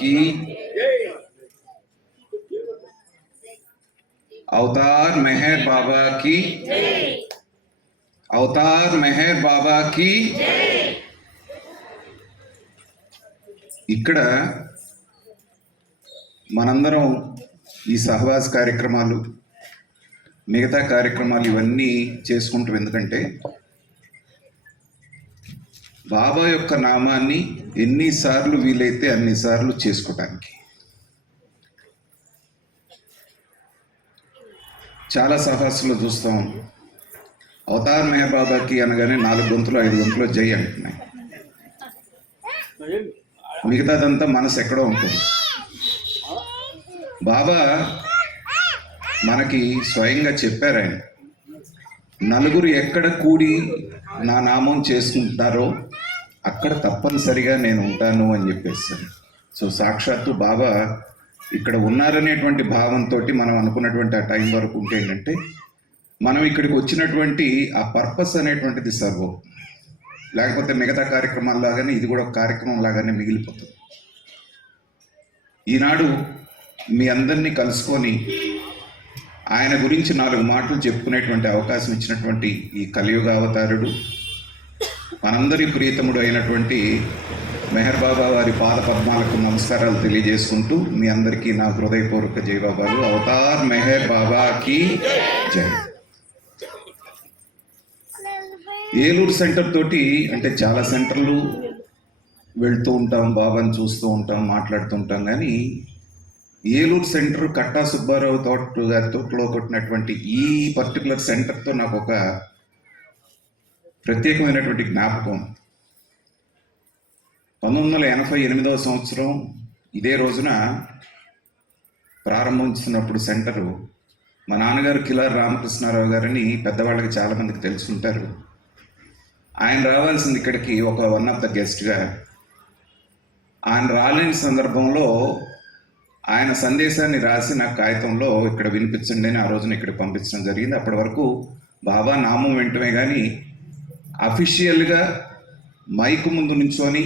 की अवतार मेहर बाबा की अवतार मेहर बाबा की ఇక్కడ మనందరం ఈ సహవాస కార్యక్రమాలు మిగతా కార్యక్రమాలు ఇవన్నీ చేసుకుంటాం. ఎందుకంటే బాబా యొక్క నామాన్ని ఎన్నిసార్లు వీలైతే అన్నిసార్లు చేసుకోవటానికి. చాలా సహవాసంలో చూస్తాం, అవతార్ మెహర్ బాబాకి అనగానే 4 గొంతులు 5 గొంతులు జై అంటున్నాయి. మిగతాదంతా మనసు ఎక్కడో ఉంటుంది. బాబా మనకి స్వయంగా చెప్పారు, ఆయన నలుగురు ఎక్కడ కూడి నా నామం చేసుకుంటారో అక్కడ తప్పనిసరిగా నేను ఉంటాను అని చెప్పేస్తాను. సో సాక్షాత్తు బాబా ఇక్కడ ఉన్నారనేటువంటి భావంతో మనం అనుకున్నటువంటి ఆ టైం వరకు ఉంటే ఏంటంటే మనం ఇక్కడికి వచ్చినటువంటి ఆ పర్పస్ అనేటువంటిది సర్వం. లేకపోతే మిగతా కార్యక్రమాల లాగానే ఇది కూడా ఒక కార్యక్రమం లాగానే మిగిలిపోతుంది. ఈనాడు మీ అందరినీ కలుసుకొని ఆయన గురించి 4 మాటలు చెప్పుకునేటువంటి అవకాశం ఇచ్చినటువంటి ఈ కలియుగ అవతారుడు, మనందరి ప్రియతముడు అయినటువంటి మెహర్ బాబా వారి పాద పద్మాలకు నమస్కారాలు తెలియజేసుకుంటూ మీ అందరికీ నా హృదయపూర్వక జై బాబాలు. అవతార్ మెహర్ బాబాకి జై. ఏలూరు సెంటర్ తోటి అంటే చాలా సెంటర్లు వెళ్తూ ఉంటాం, బాబాని చూస్తూ ఉంటాం, మాట్లాడుతూ ఉంటాం. కానీ ఏలూరు సెంటర్ కట్టా సుబ్బారావు గారి తోటలో కొట్టినటువంటి ఈ పర్టికులర్ సెంటర్తో నాకు ఒక ప్రత్యేకమైనటువంటి జ్ఞాపకం. 1988వ సంవత్సరం ఇదే రోజున ప్రారంభించినప్పుడు సెంటరు మా నాన్నగారు కిలార్ రామకృష్ణారావు గారని పెద్దవాళ్ళకి చాలామందికి తెలుసుంటారు. ఆయన రావాల్సింది ఇక్కడికి ఒక వన్ ఆఫ్ ద గెస్ట్గా. ఆయన రాలేని సందర్భంలో ఆయన సందేశాన్ని రాసి నాకు కాగితంలో ఇక్కడ వినిపించండి అని ఆ రోజున ఇక్కడికి పంపించడం జరిగింది. అప్పటి వరకు బాబా నామం వెంటనే కానీ అఫీషియల్గా మైక్ ముందు నుంచొని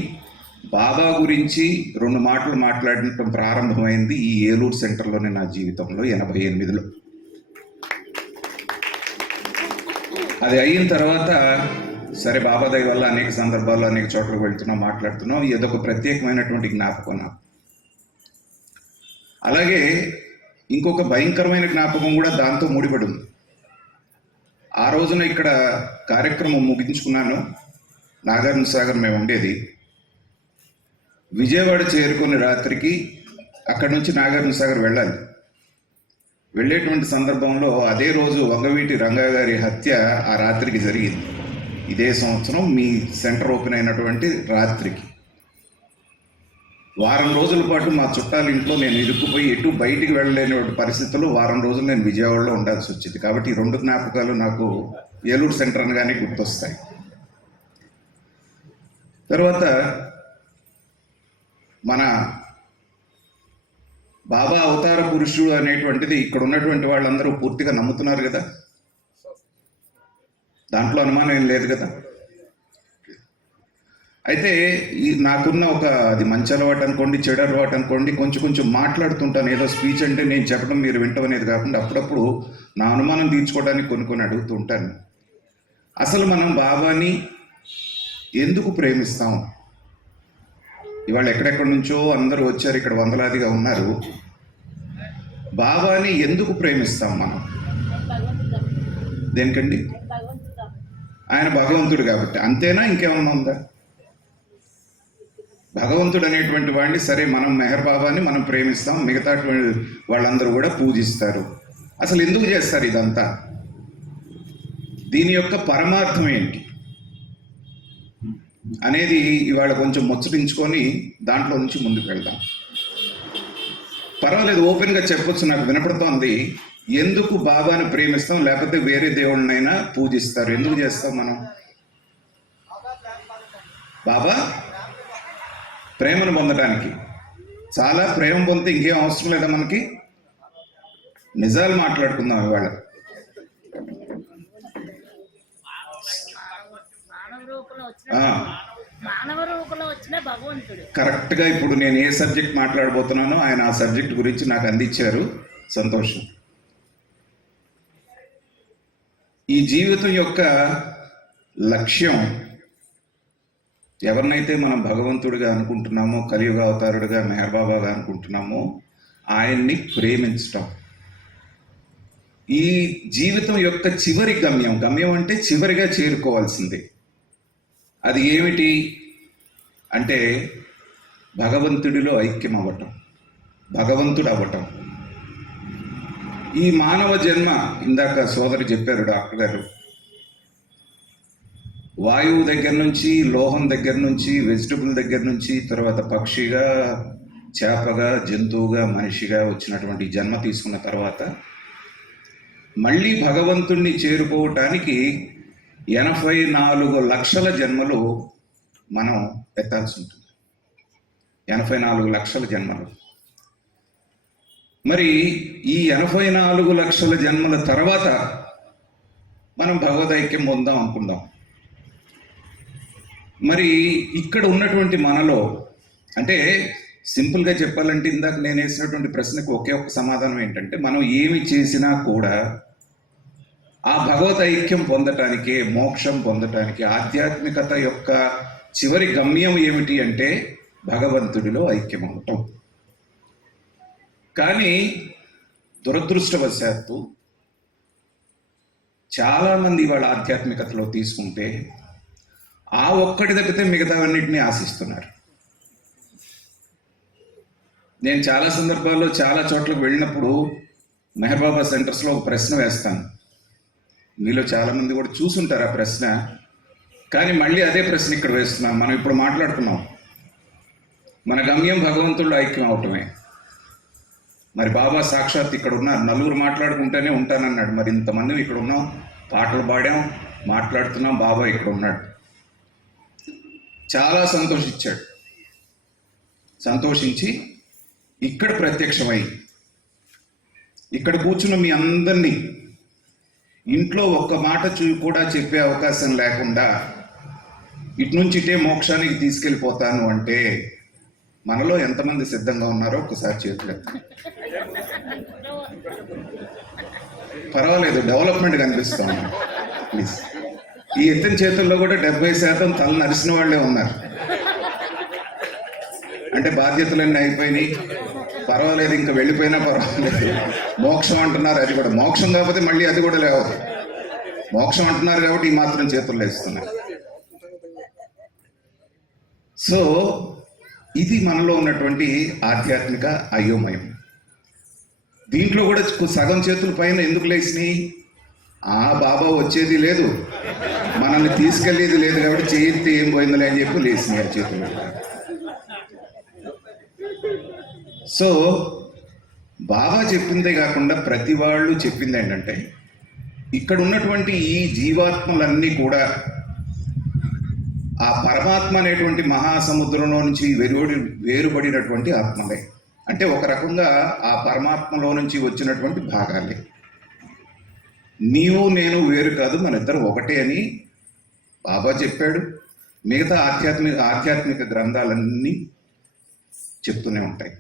బాబా గురించి 2 మాటలు మాట్లాడటం ప్రారంభమైంది ఈ ఏలూరు సెంటర్లోనే నా జీవితంలో 88లో. అది అయిన తర్వాత సరే బాబా దయ వల్ల అనేక సందర్భాల్లో అనేక చోట్లకు వెళ్తున్నాం, మాట్లాడుతున్నాం. ఇదొక ప్రత్యేకమైనటువంటి జ్ఞాపకం నాకు. అలాగే ఇంకొక భయంకరమైన జ్ఞాపకం కూడా దాంతో ముడిపడి ఉంది. ఆ రోజున ఇక్కడ కార్యక్రమం ముగించుకున్నాను. నాగార్జున సాగర్ మేము ఉండేది. విజయవాడ చేరుకుని రాత్రికి అక్కడి నుంచి నాగార్జున సాగర్ వెళ్ళాలి. వెళ్ళేటువంటి సందర్భంలో అదే రోజు వంగవీటి రంగా గారి హత్య ఆ రాత్రికి జరిగింది. ఇదే సంవత్సరం మీ సెంటర్ ఓపెన్ అయినటువంటి రాత్రికి. వారం రోజుల పాటు మా చుట్టాల ఇంట్లో నేను ఇరుక్కుపోయి ఎటు బయటికి వెళ్ళలేని పరిస్థితుల్లో వారం రోజులు నేను విజయవాడలో ఉండాల్సి వచ్చింది. కాబట్టి ఈ 2 జ్ఞాపకాలు నాకు ఏలూరు సెంటర్ అనగానే గుర్తొస్తాయి. తర్వాత మన బాబా అవతార పురుషుడు అనేటువంటిది ఇక్కడ ఉన్నటువంటి వాళ్ళందరూ పూర్తిగా నమ్ముతున్నారు కదా, దాంట్లో అనుమానం ఏం లేదు కదా. అయితే నాకున్న ఒక అది మంచి అలవాటు అనుకోండి, చెడు అలవాటు అనుకోండి, కొంచెం మాట్లాడుతుంటాను. ఏదో స్పీచ్ అంటే నేను చెప్పడం మీరు వింటాం అనేది కాకుండా అప్పుడప్పుడు నా అనుమానం తీర్చుకోవడానికి కొన్ని అడుగుతూ ఉంటాను. అసలు మనం బాబాని ఎందుకు ప్రేమిస్తాం? ఇవాళ ఎక్కడెక్కడి నుంచో అందరూ వచ్చారు, ఇక్కడ వందలాదిగా ఉన్నారు. బాబాని ఎందుకు ప్రేమిస్తాం మనం? దేనికండి? ఆయన భగవంతుడు కాబట్టి. అంతేనా, ఇంకేమన్నా ఉందా? భగవంతుడు అనేటువంటి వాడిని సరే మనం మెహర్ బాబాని మనం ప్రేమిస్తాం, మిగతా వాళ్ళందరూ కూడా పూజిస్తారు. అసలు ఎందుకు చేస్తారు ఇదంతా? దీని యొక్క పరమార్థం ఏంటి అనేది ఇవాళ కొంచెం ముచ్చటించుకొని దాంట్లో నుంచి ముందుకు వెళ్దాం. పర్వాలేదు, ఓపెన్గా చెప్పొచ్చు, నాకు వినపడుతోంది. ఎందుకు బాబాని ప్రేమిస్తాం, లేకపోతే వేరే దేవుడినైనా పూజిస్తారు? ఎందుకు చేస్తాం మనం? బాబా ప్రేమను పొందడానికి. చాలా ప్రేమ పొందితే ఇంకేం అవసరం లేదా మనకి? నిజాలు మాట్లాడుకుందాం ఇవాళ. మానవ రూపంలో వచ్చిన భగవంతుడు. కరెక్ట్గా ఇప్పుడు నేను ఏ సబ్జెక్ట్ మాట్లాడబోతున్నానో ఆయన ఆ సబ్జెక్ట్ గురించి నాకు అందించారు. సంతోషం. ఈ జీవితం యొక్క లక్ష్యం ఎవరినైతే మనం భగవంతుడిగా అనుకుంటున్నామో, కలియుగ అవతారుడిగా మెహర్బాబాగా అనుకుంటున్నామో ఆయన్ని ప్రేమించటం. ఈ జీవితం యొక్క చివరి గమ్యం, గమ్యం అంటే చివరిగా చేరుకోవాల్సింది. అది ఏమిటి అంటే భగవంతుడిలో ఐక్యం అవ్వటం, భగవంతుడు అవ్వటం. ఈ మానవ జన్మ, ఇందాక సోదరు చెప్పారు డాక్టర్ గారు, వాయువు దగ్గర నుంచి, లోహం దగ్గర నుంచి, వెజిటబుల్ దగ్గర నుంచి, తర్వాత పక్షిగా, చేపగా, జంతువుగా, మనిషిగా వచ్చినటువంటి జన్మ తీసుకున్న తర్వాత మళ్ళీ భగవంతుణ్ణి చేరుకోవటానికి 84 లక్షల జన్మలు మనం ఎత్తాల్సి ఉంటుంది. 84 లక్షల జన్మలు. మరి ఈ 84 లక్షల జన్మల తర్వాత మనం భగవదైక్యం పొందాం అనుకుందాం. మరి ఇక్కడ ఉన్నటువంటి మనలో, అంటే సింపుల్గా చెప్పాలంటే ఇందాక నేను వేసినటువంటి ప్రశ్నకు ఒకే ఒక్క సమాధానం ఏంటంటే, మనం ఏమి చేసినా కూడా ఆ భగవత్ ఐక్యం పొందటానికే, మోక్షం పొందటానికి, ఆధ్యాత్మికత యొక్క చివరి గమ్యం ఏమిటి అంటే భగవంతుడిలో ఐక్యం అవటం. కానీ దురదృష్టవశాత్తు చాలామంది వాళ్ళ ఆధ్యాత్మికతలో తీసుకుంటే ఆ ఒక్కటి తగ్గితే మిగతావన్నింటినీ ఆశిస్తున్నారు. నేను చాలా సందర్భాల్లో చాలా చోట్లకు వెళ్ళినప్పుడు మెహర్బాబా సెంటర్స్లో ఒక ప్రశ్న వేస్తాను. మీలో చాలామంది కూడా చూసుంటారు ఆ ప్రశ్న, కానీ మళ్ళీ అదే ప్రశ్న ఇక్కడ వేస్తున్నాను. మనం ఇప్పుడు మాట్లాడుకున్నాం, మన గమ్యం భగవంతుడు ఐక్యం అవటమే. మరి బాబా సాక్షాత్ ఇక్కడ ఉన్న నలుగురు మాట్లాడుకుంటూనే ఉంటానన్నాడు. మరి ఇంతమంది ఇక్కడ ఉన్నాం, పాటలు పాడాం, మాట్లాడుతున్నాం, బాబా ఇక్కడ ఉన్నాడు. చాలా సంతోషించాడు. సంతోషించి ఇక్కడ ప్రత్యక్షమై ఇక్కడ కూర్చున్న మీ అందరినీ ఇంట్లో ఒక్క మాట కూడా చెప్పే అవకాశం లేకుండా ఇటు నుంచి ఇటే మోక్షానికి తీసుకెళ్ళిపోతాను అంటే మనలో ఎంతమంది సిద్ధంగా ఉన్నారో ఒక్కసారి చేతులు ఎత్తండి. పర్వాలేదు, డెవలప్మెంట్ కనిపిస్తాం ప్లీజ్. ఈ ఎత్తిన చేతుల్లో కూడా 70% తల నరిసిన వాళ్ళే ఉన్నారు. అంటే బాధ్యతలన్నీ అయిపోయినాయి, పర్వాలేదు, ఇంకా వెళ్ళిపోయినా పర్వాలేదు, మోక్షం అంటున్నారు. అది కూడా మోక్షం కాకపోతే మళ్ళీ అది కూడా లేవదు. మోక్షం అంటున్నారు కాబట్టి ఈ మాత్రం చేతుల్లో వేస్తున్నారు. సో ఇది మనలో ఉన్నటువంటి ఆధ్యాత్మిక అయోమయం. దీంట్లో కూడా సగం చేతుల పైన ఎందుకు లేచినాయి? బాబా వచ్చేది లేదు, మనల్ని తీసుకెళ్లేది లేదు కాబట్టి చేయితే ఏం పోయిందిలే అని చెప్పి లేచినాయి ఆ చేతులు. సో బాబా చెప్పిందే కాకుండా ప్రతి వాళ్ళు చెప్పింది ఏంటంటే, ఇక్కడ ఉన్నటువంటి ఈ జీవాత్మలన్నీ కూడా ఆ పరమాత్మ అనేటువంటి మహాసముద్రంలో నుంచి వేరుబడినటువంటి ఆత్మలే. అంటే ఒక రకంగా ఆ పరమాత్మలో నుంచి వచ్చినటువంటి భాగాలే. నీవు నేను వేరు కాదు, మన ఇద్దరు ఒకటే అని బాబా చెప్పాడు. మిగతా ఆధ్యాత్మిక గ్రంథాలన్నీ చెప్తూనే ఉంటాయి.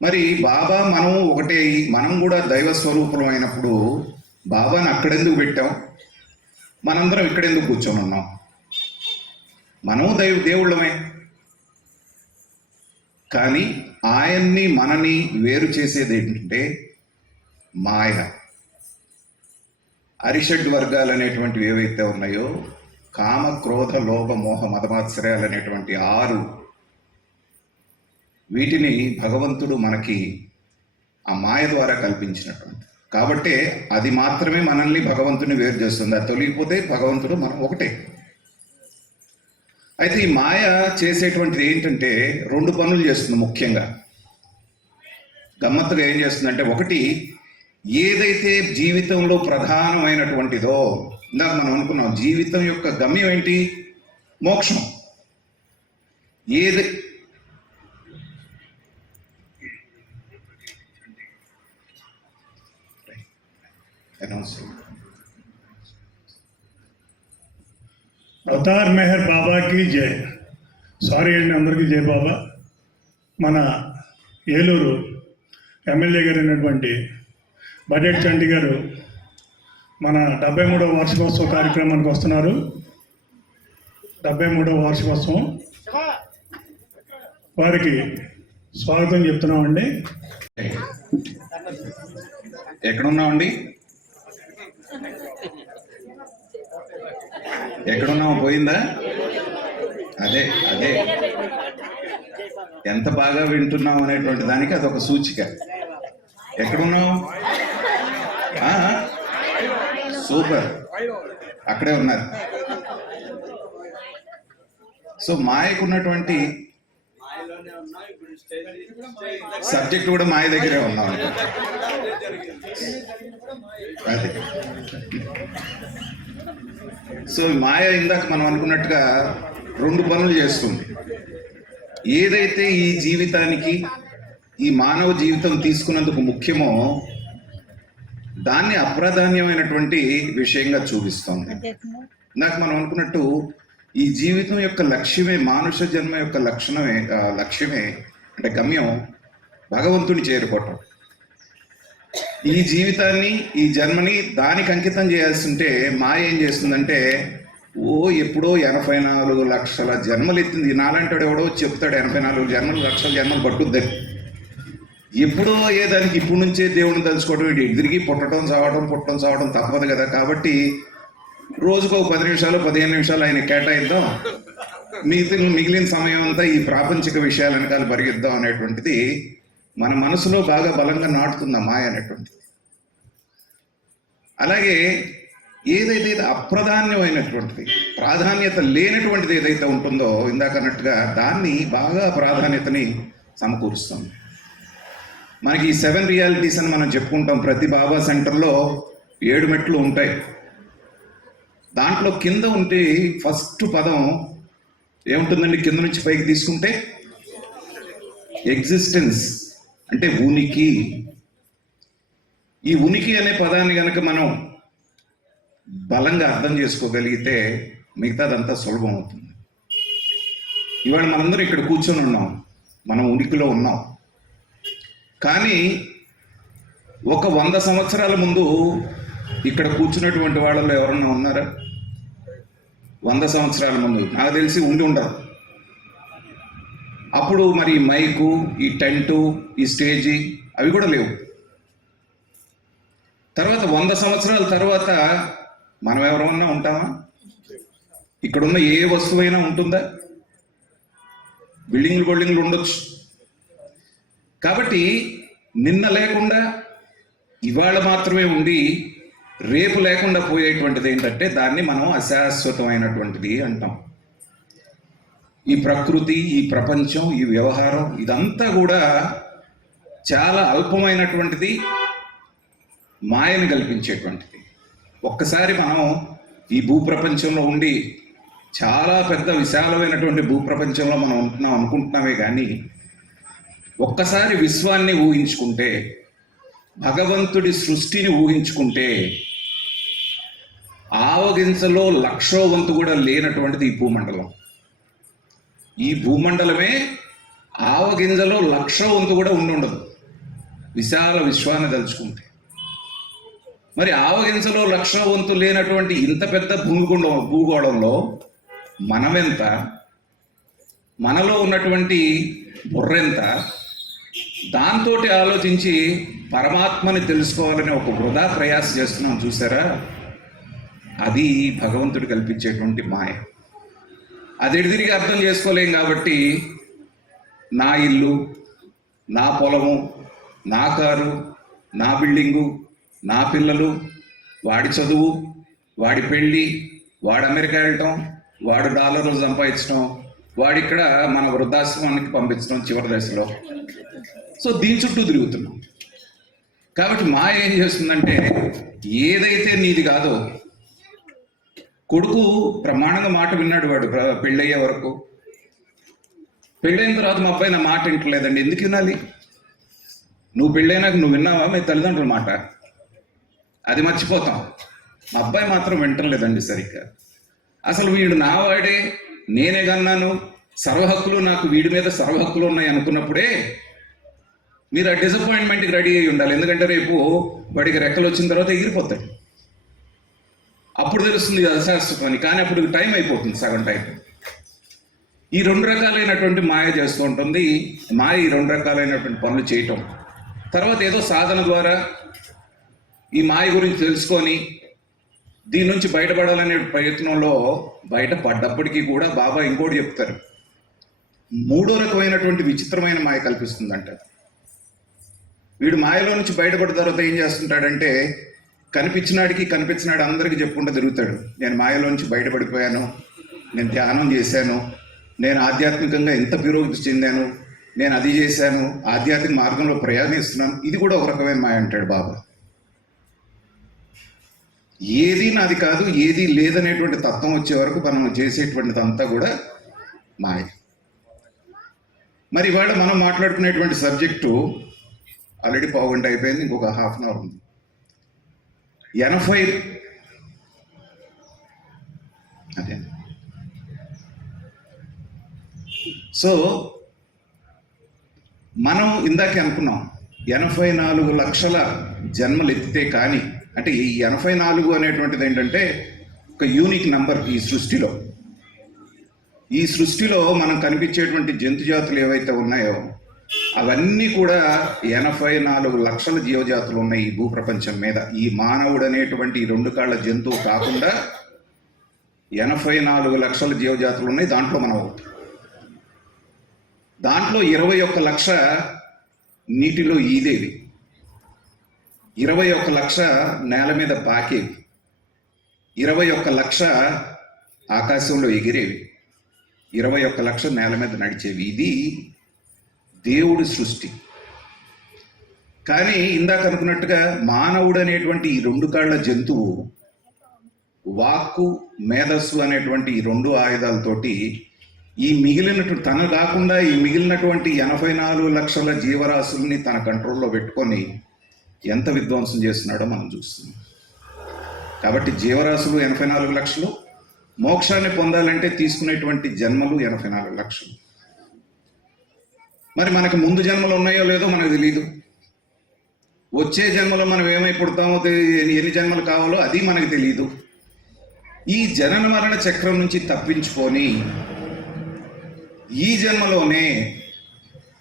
మరి బాబా మనం ఒకటే, మనం కూడా దైవ స్వరూపం అయినప్పుడు బాబాని అక్కడెందుకు పెట్టాం? మనందరం ఇక్కడెందుకు కూర్చొని ఉన్నాం? మనం దేవుళ్ళమే. కానీ ఆయన్ని మనని వేరు చేసేది ఏంటంటే మాయ. అరిషడ్ వర్గాలు అనేటువంటివి ఏవైతే ఉన్నాయో, కామ, క్రోధ, లోభ, మోహ, మదమాత్సర్యాలు అనేటువంటి 6, వీటిని భగవంతుడు మనకి ఆ మాయ ద్వారా కల్పించినటువంటి. కాబట్టి అది మాత్రమే మనల్ని భగవంతుని వేరు చేస్తుంది. అది తొలగిపోతే భగవంతుడు మనం ఒకటే. అయితే ఈ మాయ చేసేటువంటిది ఏంటంటే 2 పనులు చేస్తుంది ముఖ్యంగా. గమ్మత్తుగా ఏం చేస్తుందంటే, ఒకటి, ఏదైతే జీవితంలో ప్రధానమైనటువంటిదో, ఇందాక మనం అనుకున్నాం జీవితం యొక్క గమ్యం ఏంటి? మోక్షం. अवतार मेहर बाबा की జై. సారీ అండి అందరికీ జై బాబా. మన ఏలూరు ఎమ్మెల్యే గారు అయినటువంటి బడ్జెట్ చంటి గారు మన 73వ వార్షికోత్సవ కార్యక్రమానికి వస్తున్నారు. 73వ వార్షికోత్సవం వారికి స్వాగతం చెప్తున్నామండి. ఎక్కడున్నామండి? ఎక్కడున్నావు? పోయిందా? అదే అదే ఎంత బాగా వింటున్నావు అనేటువంటి దానికి అదొక సూచిక. ఎక్కడున్నావు? సూపర్, అక్కడే ఉన్నారు. సో మాయకున్నటువంటి సబ్జెక్ట్ కూడా మాయ దగ్గరే ఉన్నాం. అదే సో మాయ ఇందాక మనం అనుకున్నట్టుగా 2 పనులు చేస్తుంది. ఏదైతే ఈ జీవితానికి, ఈ మానవ జీవితం తీసుకున్నందుకు ముఖ్యమో దాన్ని అప్రాధాన్యమైనటువంటి విషయంగా చూపిస్తుంది. ఇందాక మనం అనుకున్నట్టు ఈ జీవితం యొక్క లక్ష్యమే, మానుష జన్మ యొక్క లక్ష్యమే అంటే గమ్యం భగవంతుని చేరుకోవటం. ఈ జీవితాన్ని, ఈ జన్మని దానికి అంకితం చేయాల్సి ఉంటే మాయ ఏం చేస్తుందంటే, ఎప్పుడో 84 లక్షల జన్మలు ఎత్తింది. నాలంటాడు ఎవడో చెప్తాడు 84 లక్షల జన్మలు పట్టుద్దని. ఎప్పుడో అయ్యేదానికి ఇప్పుడు నుంచే దేవుడిని తలుచుకోవడం, తిరిగి పుట్టడం చావడం తప్పదు కదా. కాబట్టి రోజుకు 10 నిమిషాలు 15 నిమిషాలు ఆయన కేటాయిద్దాం, మిగిలిన సమయం అంతా ఈ ప్రాపంచిక విషయాల వెనకాల పరిగెద్దాం అనేటువంటిది మన మనసులో బాగా బలంగా నాటుతుంది ఆ మాయ అనేటువంటిది. అలాగే ఏదైతే అప్రాధాన్యమైనటువంటిది, ప్రాధాన్యత లేనటువంటిది ఏదైతే ఉంటుందో ఇందాక అన్నట్టుగా దాన్ని బాగా ప్రాధాన్యతని సమకూరుస్తుంది. మనకి ఈ 7 రియాలిటీస్ అని మనం చెప్పుకుంటాం. ప్రతి బాబా సెంటర్లో 7 మెట్లు ఉంటాయి. దాంట్లో కింద ఉంటే ఫస్ట్ పదం ఏముంటుందండి? కింద నుంచి పైకి తీసుకుంటే ఎగ్జిస్టెన్స్ అంటే ఉనికి. ఈ ఉనికి అనే పదాన్ని కనుక మనం బలంగా అర్థం చేసుకోగలిగితే మిగతాదంతా సులభం అవుతుంది. ఇవాళ మనందరం ఇక్కడ కూర్చొని ఉన్నాం, మనం ఉనికిలో ఉన్నాం. కానీ ఒక 100 సంవత్సరాల ముందు ఇక్కడ కూర్చున్నటువంటి వాళ్ళలో ఎవరన్నా ఉన్నారా? 100 సంవత్సరాల ముందు నాకు తెలిసి ఉండరు. అప్పుడు మరి మైకు, ఈ టెంటు, ఈ స్టేజీ అవి కూడా లేవు. తర్వాత 100 సంవత్సరాల తర్వాత మనం ఎవరన్నా ఉంటామా? ఇక్కడున్న ఏ వస్తువైనా ఉంటుందా? బిల్డింగ్లు ఉండొచ్చు. కాబట్టి నిన్న లేకుండా ఇవాళ మాత్రమే ఉండి రేపు లేకుండా పోయేటువంటిది ఏంటంటే దాన్ని మనం అశాశ్వతమైనటువంటిది అంటాం. ఈ ప్రకృతి, ఈ ప్రపంచం, ఈ వ్యవహారం ఇదంతా కూడా చాలా అల్పమైనటువంటిది, మాయను కల్పించేటువంటిది. ఒక్కసారి మనం ఈ భూప్రపంచంలో ఉండి చాలా పెద్ద విశాలమైనటువంటి భూప్రపంచంలో మనం ఉంటున్నాం అనుకుంటున్నామే కానీ ఒక్కసారి విశ్వాన్ని ఊహించుకుంటే, భగవంతుడి సృష్టిని ఊహించుకుంటే ఆవగింజలో 1,00,000వ వంతు కూడా లేనటువంటిది ఈ భూమండలం. ఈ భూమండలమే ఆవగింజలో 1,00,000వ వంతు కూడా ఉండదు విశాల విశ్వాన్ని తలుచుకుంటే. మరి ఆవగింజలో 1,00,000వ వంతు లేనటువంటి ఇంత పెద్ద భూగోళంలో మనమెంత, మనలో ఉన్నటువంటి బుర్రెంత, దాంతో ఆలోచించి పరమాత్మని తెలుసుకోవాలని ఒక వృధా ప్రయాస చేస్తున్నాం చూసారా? అది భగవంతుడు కల్పించేటువంటి మాయ. అది ఎడిదిరిగి అర్థం చేసుకోలేం కాబట్టి నా ఇల్లు, నా పొలము, నా కారు, నా బిల్డింగు, నా పిల్లలు, వాడి చదువు, వాడి పెళ్ళి, వాడు అమెరికా వెళ్ళటం, వాడు డాలర్లు సంపాదించడం, వాడిక్కడ మన వృద్ధాశ్రమానికి పంపించడం చివరి దశలో. సో దీని చుట్టూ తిరుగుతున్నాం. కాబట్టి మాయ ఏం చేస్తుందంటే ఏదైతే నీది కాదో, కొడుకు ప్రమాణంగా మాట విన్నాడు, వాడు పెళ్ళయ్యే వరకు. పెళ్ళైన తర్వాత మా అబ్బాయి నా మాట వింటలేదండి. ఎందుకు వినాలి? నువ్వు పెళ్ళైనాక నువ్వు విన్నావా మీ తల్లిదండ్రుల మాట? అది మర్చిపోతాం. మా అబ్బాయి మాత్రం వింటలేదండి సరిగ్గా. అసలు వీడు నా వాడే, నేనే కన్నాను, సర్వహక్కులు నాకు వీడి మీద సర్వహక్కులు ఉన్నాయి అనుకున్నప్పుడే మీరు ఆ డిసప్పాయింట్మెంట్కి రెడీ అయ్యి ఉండాలి. ఎందుకంటే రేపు వాడికి రెక్కలు వచ్చిన తర్వాత ఎగిరిపోతాడు. అప్పుడు తెలుస్తుంది అశాశ్వతం అని. కానీ అప్పుడు టైం అయిపోతుంది, సగం టైం. ఈ రెండు రకాలైనటువంటి మాయ చేస్తూ ఉంటుంది. మాయ ఈ రెండు రకాలైనటువంటి పనులు చేయటం, తర్వాత ఏదో సాధన ద్వారా ఈ మాయ గురించి తెలుసుకొని దీని నుంచి బయటపడాలనే ప్రయత్నంలో బయటపడ్డప్పటికీ కూడా బాబా ఇంకోటి చెప్తారు, మూడో రకమైనటువంటి విచిత్రమైన మాయ కల్పిస్తుందంట. వీడు మాయలో నుంచి బయటపడిన తర్వాత ఏం చేస్తుంటాడంటే, కనిపించినాడికి కనిపించినాడు అందరికీ చెప్పుకుంటూ తిరుగుతాడు, నేను మాయలో నుంచి బయటపడిపోయాను, నేను ధ్యానం చేశాను, నేను ఆధ్యాత్మికంగా ఎంత పురోగతి చెందాను, నేను అది చేశాను, ఆధ్యాత్మిక మార్గంలో ప్రయాణిస్తున్నాను. ఇది కూడా ఒక రకమైన మాయ అంటాడు బాబా. ఏది నాది కాదు, ఏది లేదనేటువంటి తత్వం వచ్చే వరకు మనం చేసేటువంటిది అంతా కూడా మాయ. మరి ఇవాళ మనం మాట్లాడుకునేటువంటి సబ్జెక్టు ఆల్రెడీ పావుగంట అయిపోయింది, ఇంకొక హాఫ్ అన్ అవర్ ఉంది. 80 అదే. సో మనం ఇందాకే అనుకున్నాం 84 లక్షల జన్మలు ఎత్తితే కానీ, అంటే ఈ 84 అనేటువంటిది ఏంటంటే ఒక యూనిక్ నంబర్ ఈ సృష్టిలో. ఈ సృష్టిలో మనం కనిపించేటువంటి జంతు జాతులు ఏవైతే ఉన్నాయో అవన్నీ కూడా 84 లక్షల జీవజాతులు ఉన్నాయి ఈ భూప్రపంచం మీద. ఈ మానవుడు అనేటువంటి ఈ రెండు కాళ్ళ జంతువు కాకుండా 84 లక్షల జీవజాతులు ఉన్నాయి. దాంట్లో మనం ఒకటి. దాంట్లో 21 లక్ష నీటిలో ఈదేవి, 21 లక్ష నేల మీద పాకేవి, 21 లక్ష ఆకాశంలో ఎగిరేవి, 21 లక్ష నేల మీద నడిచేవి. ఇది దేవుడి సృష్టి. కానీ ఇందాక అనుకున్నట్టుగా మానవుడు అనేటువంటి ఈ రెండు కాళ్ళ జంతువు వాక్కు మేధస్సు అనేటువంటి ఈ రెండు ఆయుధాలతోటి ఈ మిగిలినటువంటి తన కాకుండా ఈ మిగిలినటువంటి 84 లక్షల జీవరాశుల్ని తన కంట్రోల్లో పెట్టుకొని ఎంత విధ్వంసం చేస్తున్నాడో మనం చూస్తున్నాం. కాబట్టి జీవరాశులు 84 లక్షలు, మోక్షాన్ని పొందాలంటే తీసుకునేటువంటి జన్మలు 84 లక్షలు. మరి మనకు ముందు జన్మలు ఉన్నాయో లేదో మనకు తెలియదు. వచ్చే జన్మలో మనం ఏమై పుడతామో, ఎన్ని జన్మలు కావాలో అది మనకు తెలియదు. ఈ జనన మరణ చక్రం నుంచి తప్పించుకొని ఈ జన్మలోనే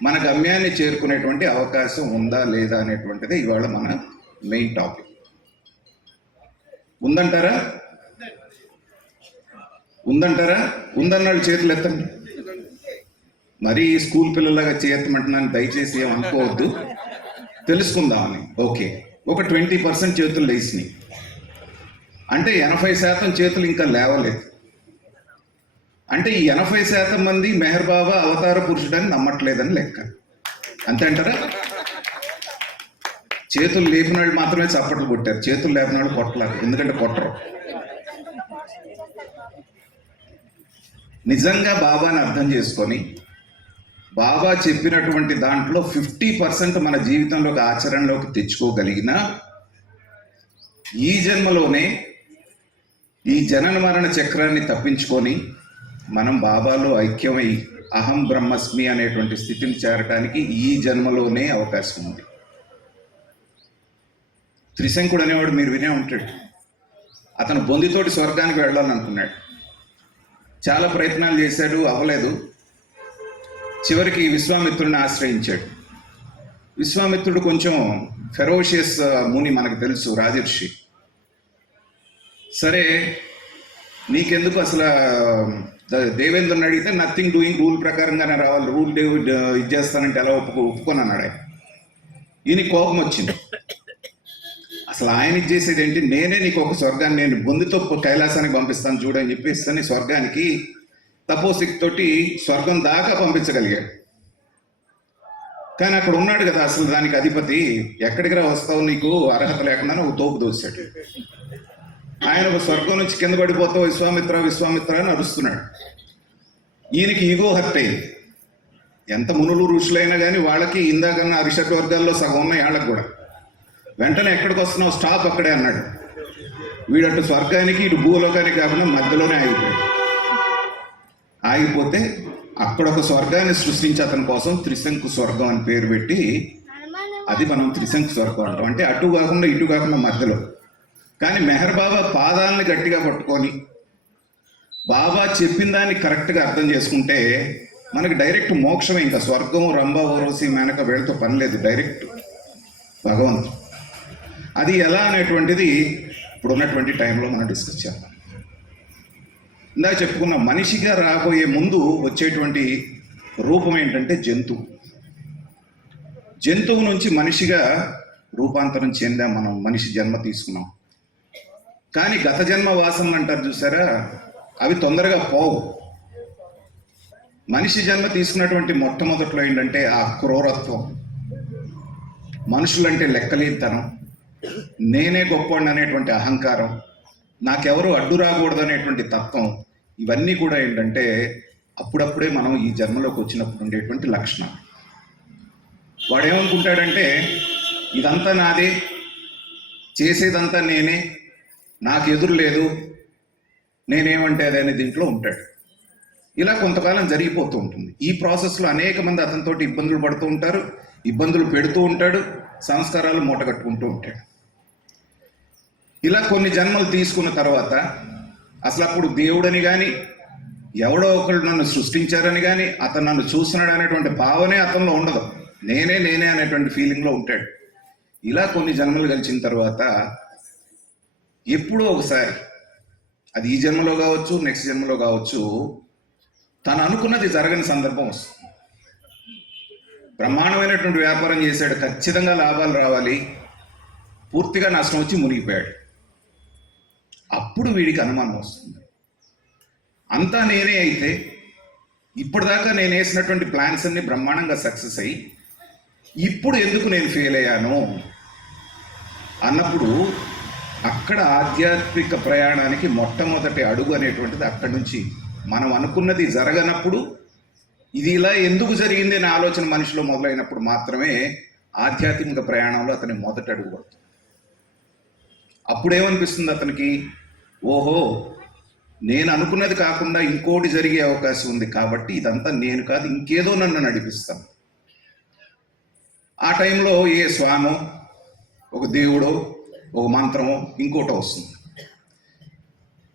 మన గమ్యాన్ని చేరుకునేటువంటి అవకాశం ఉందా లేదా అనేటువంటిది ఇవాళ మన మెయిన్ టాపిక్. ఉందంటారా? ఉందంటారా? ఉందన్నాడు చేతులు ఎత్తండి. మరీ స్కూల్ పిల్లలాగా చేయమంటున్నాను, దయచేసి ఏం అనుకోవద్దు, తెలుసుకుందామని. ఓకే, ఒక 20% చేతులు లేచినాయి అంటే 80% చేతులు ఇంకా లేవలేదు. అంటే ఈ 80% మంది మెహర్ బాబా అవతార పురుషుడని నమ్మట్లేదని లెక్క. అంతే అంటారా? చేతులు లేపిన వాళ్ళు మాత్రమే చప్పట్లు కొట్టారు, చేతులు లేపిన వాళ్ళు కొట్టలేదు. ఎందుకంటే కొట్టరు. నిజంగా బాబాని అర్థం చేసుకొని బాబా చెప్పినటువంటి దాంట్లో 50% మన జీవితంలోకి ఆచరణలోకి తెచ్చుకోగలిగిన ఈ జన్మలోనే ఈ జనన మరణ చక్రాన్ని తప్పించుకొని మనం బాబాలో ఐక్యమై అహం బ్రహ్మస్మి అనేటువంటి స్థితిని చేరడానికి ఈ జన్మలోనే అవకాశం ఉంది. త్రిశంకుడు అనేవాడు మీరు వినే ఉంటాడు. అతను బొందితోటి స్వర్గానికి వెళ్ళాలనుకున్నాడు. చాలా ప్రయత్నాలు చేశాడు, అవ్వలేదు. చివరికి విశ్వామిత్రుడిని ఆశ్రయించాడు. విశ్వామిత్రుడు కొంచెం ఫెరోషియస్ ముని, మనకు తెలుసు, రాజర్షి. సరే నీకెందుకు అసలు దేవేంద్రుని అడిగితే నథింగ్ డూయింగ్, రూల్ ప్రకారంగానే రావాలి, రూల్ ఇది చేస్తానంటే ఎలా ఒప్పుకొని అన్నాడు ఆయన. ఈయన కోపం వచ్చింది. అసలు ఆయన ఇది చేసేది ఏంటి, నేనే నీకు ఒక స్వర్గాన్ని, నేను బొందితో కైలాసానికి పంపిస్తాను చూడని చెప్పి స్వర్గానికి తపోశక్తితోటి స్వర్గం దాకా పంపించగలిగాడు. కానీ అక్కడ ఉన్నాడు కదా అసలు దానికి అధిపతి, ఎక్కడికి రా వస్తావు, నీకు అర్హత లేకుండా ఒక తోపు దోశాడు. ఆయన ఒక స్వర్గం నుంచి కింద పడిపోతావు విశ్వామిత్ర విశ్వామిత్ర అని అరుస్తున్నాడు. ఈయనకి ఈగో హర్ట్ అయింది. ఎంత మునులు ఋషులైనా కానీ వాళ్ళకి ఇందాకన్నా అరిషట్ వర్గాల్లో సగం ఉన్నాయి వాళ్ళకి కూడా. వెంటనే ఎక్కడికి వస్తున్నావు, స్టాప్ అక్కడే అన్నాడు. వీడటు స్వర్గానికి ఇటు భూలోకానికి కాకుండా మధ్యలోనే ఆగిపోయాడు. ఆగిపోతే అక్కడ ఒక స్వర్గాన్ని సృష్టించి అతని కోసం త్రిశంకు స్వర్గం అని పేరు పెట్టి అది మనం త్రిశంకు స్వర్గం అంటాం. అంటే అటు కాకుండా ఇటు కాకుండా మధ్యలో. కానీ మెహర్ బాబా పాదాలని గట్టిగా పట్టుకొని బాబా చెప్పిన దాన్ని కరెక్ట్గా అర్థం చేసుకుంటే మనకి డైరెక్ట్ మోక్షమే. ఇంకా స్వర్గం రంభ ఓరోసి మేనక వీళ్ళతో పని లేదు, డైరెక్ట్ భగవంతుడు. అది ఎలా అనేటువంటిది ఇప్పుడు ఉన్నటువంటి టైంలో మనం డిస్కస్ చేద్దాం. ఇందాక చెప్పుకున్న మనిషిగా రాబోయే ముందు వచ్చేటువంటి రూపం ఏంటంటే జంతువు. జంతువు నుంచి మనిషిగా రూపాంతరం చెందాం మనం, మనిషి జన్మ తీసుకున్నాం. కానీ గత జన్మ వాసనలు అంటారు చూసారా, అవి తొందరగా పోవు. మనిషి జన్మ తీసుకున్నటువంటి మొట్టమొదట్లో ఏంటంటే ఆ క్రూరత్వం, మనుషులంటే లెక్కలేనితనం, నేనే గొప్పవాడిని అనేటువంటి అహంకారం, నాకెవరు అడ్డు రాకూడదు అనేటువంటి తత్వం, ఇవన్నీ కూడా ఏంటంటే అప్పుడప్పుడే మనం ఈ జన్మలోకి వచ్చినప్పుడు ఉండేటువంటి లక్షణం. వాడు ఏమనుకుంటాడంటే ఇదంతా నాదే, చేసేదంతా నేనే, నాకు ఎదురు లేదు, నేనేమంటే అదే దీంట్లో ఉంటాడు. ఇలా కొంతకాలం జరిగిపోతూ ఉంటుంది. ఈ ప్రాసెస్లో అనేక మంది అతనితోటి ఇబ్బందులు పడుతూ ఉంటారు, ఇబ్బందులు పెడుతూ ఉంటాడు, సంస్కారాలు మూటగట్టుకుంటూ ఉంటాడు. ఇలా కొన్ని జన్మలు తీసుకున్న తర్వాత అసలు అప్పుడు దేవుడని కానీ ఎవడో ఒకరు నన్ను సృష్టించారని కానీ అతను నన్ను చూస్తున్నాడు అనేటువంటి భావనే అతనిలో ఉండదు. నేనే అనేటువంటి ఫీలింగ్లో ఉంటాడు. ఇలా కొన్ని జన్మలు గెలిచిన తర్వాత ఎప్పుడో ఒకసారి, అది ఈ జన్మలో కావచ్చు, నెక్స్ట్ జన్మలో కావచ్చు, తను అనుకున్నది జరగని సందర్భం వస్తుంది. బ్రహ్మాండమైనటువంటి వ్యాపారం చేశాడు, ఖచ్చితంగా లాభాలు రావాలి, పూర్తిగా నష్టం వచ్చి మునిగిపోయాడు. అప్పుడు వీడికి అనుమానం వస్తుంది, అంతా నేనే అయితే ఇప్పటిదాకా నేను వేసినటువంటి ప్లాన్స్ అన్ని బ్రహ్మాండంగా సక్సెస్ అయ్యి ఇప్పుడు ఎందుకు నేను ఫెయిల్ అయ్యాను అన్నప్పుడు అక్కడ ఆధ్యాత్మిక ప్రయాణానికి మొట్టమొదటి అడుగు అనేటువంటిది అక్కడి నుంచి. మనం అనుకున్నది జరగనప్పుడు ఇది ఇలా ఎందుకు జరిగింది అనే ఆలోచన మనిషిలో మొదలైనప్పుడు మాత్రమే ఆధ్యాత్మిక ప్రయాణంలో అతని మొదటి అడుగు పడుతుంది. అప్పుడేమనిపిస్తుంది అతనికి, ఓహో నేను అనుకున్నది కాకుండా ఇంకోటి జరిగే అవకాశం ఉంది, కాబట్టి ఇదంతా నేను కాదు, ఇంకేదో నన్ను నడిపిస్తాను. ఆ టైంలో ఏ స్వామో, ఒక దేవుడో, ఒక మంత్రమో, ఇంకోటో వస్తుంది.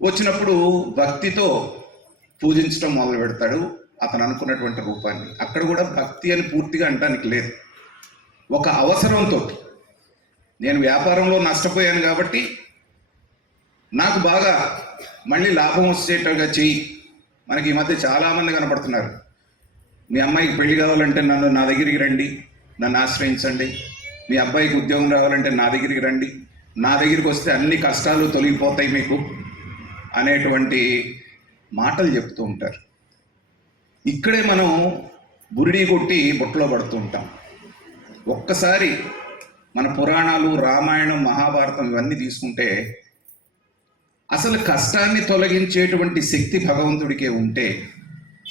వచ్చినప్పుడు భక్తితో పూజించడం మొదలు పెడతాడు అతను అనుకున్నటువంటి రూపాన్ని. అక్కడ కూడా భక్తి అని పూర్తిగా అంటానికి లేదు, ఒక అవసరంతో. నేను వ్యాపారంలో నష్టపోయాను కాబట్టి నాకు బాగా మళ్ళీ లాభం వచ్చేటట్టుగా చెయ్యి. మనకి ఈ మధ్య చాలామంది కనపడుతున్నారు, మీ అమ్మాయికి పెళ్లి కావాలంటే నా దగ్గరికి రండి, నన్ను ఆశ్రయించండి, మీ అబ్బాయికి ఉద్యోగం రావాలంటే నా దగ్గరికి రండి, నా దగ్గరికి వస్తే అన్ని కష్టాలు తొలగిపోతాయి మీకు అనేటువంటి మాటలు చెప్తూ ఉంటారు. ఇక్కడే మనం బురిడి కొట్టి బుట్టలో పడుతూ ఉంటాం. ఒక్కసారి మన పురాణాలు, రామాయణం, మహాభారతం ఇవన్నీ తీసుకుంటే అసలు కష్టాన్ని తొలగించేటువంటి శక్తి భగవంతుడికే ఉంటే,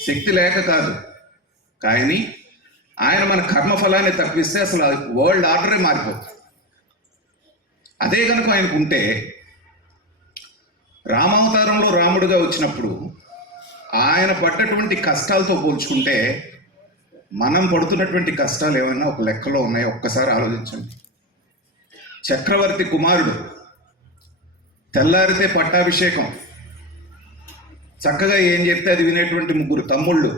శక్తి లేక కాదు, కానీ ఆయన మన కర్మఫలాన్ని తప్పిస్తే అసలు వరల్డ్ ఆర్డరే మారిపోతుంది. అదే కనుక ఆయనకు ఉంటే, రామావతారంలో రాముడిగా వచ్చినప్పుడు ఆయన పడ్డటువంటి కష్టాలతో పోల్చుకుంటే మనం పడుతున్నటువంటి కష్టాలు ఏమైనా ఒక లెక్కలో ఉన్నాయో ఒక్కసారి ఆలోచించండి. చక్రవర్తి కుమారుడు, తెల్లారితే పట్టాభిషేకం, చక్కగా ఏం చెప్తే అది వినేటువంటి ముగ్గురు తమ్ముళ్ళు,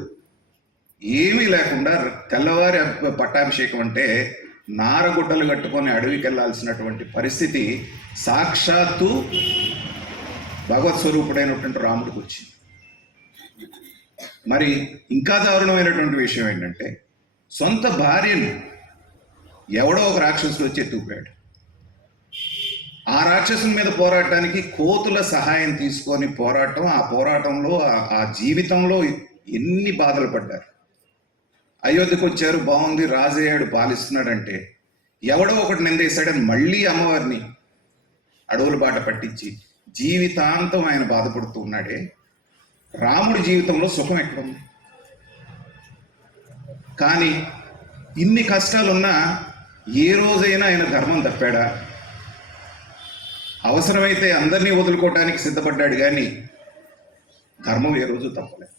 ఏమీ లేకుండా తెల్లవారి పట్టాభిషేకం అంటే నారగుడ్డలు కట్టుకొని అడవికి వెళ్ళాల్సినటువంటి పరిస్థితి సాక్షాత్తు భగవత్ స్వరూపుడైనటువంటి రాముడికి వచ్చింది. మరి ఇంకా దారుణమైనటువంటి విషయం ఏంటంటే, సొంత భార్యను ఎవడో ఒక రాక్షసుడు వచ్చి ఎత్తుకుపోయాడు. ఆ రాక్షసుని మీద పోరాటానికి కోతుల సహాయం తీసుకొని పోరాటం, ఆ పోరాటంలో ఆ జీవితంలో ఎన్ని బాధలు పడ్డారు. అయోధ్యకు వచ్చారు, బాగుంది, రాజయ్యాడు, పాలిస్తున్నాడంటే ఎవడో ఒకటి నిందేశాడని మళ్ళీ అమ్మవారిని అడవుల బాట పట్టించి జీవితాంతం ఆయన బాధపడుతూ ఉన్నాడే. రాముడి జీవితంలో సుఖం ఎక్కడుంది? కానీ ఇన్ని కష్టాలున్నా ఏ రోజైనా ఆయన ధర్మం తప్పాడా? అవసరమైతే అందరినీ వదులుకోవటానికి సిద్ధపడ్డాడు, కానీ ధర్మం ఏ రోజు తప్పలేదు.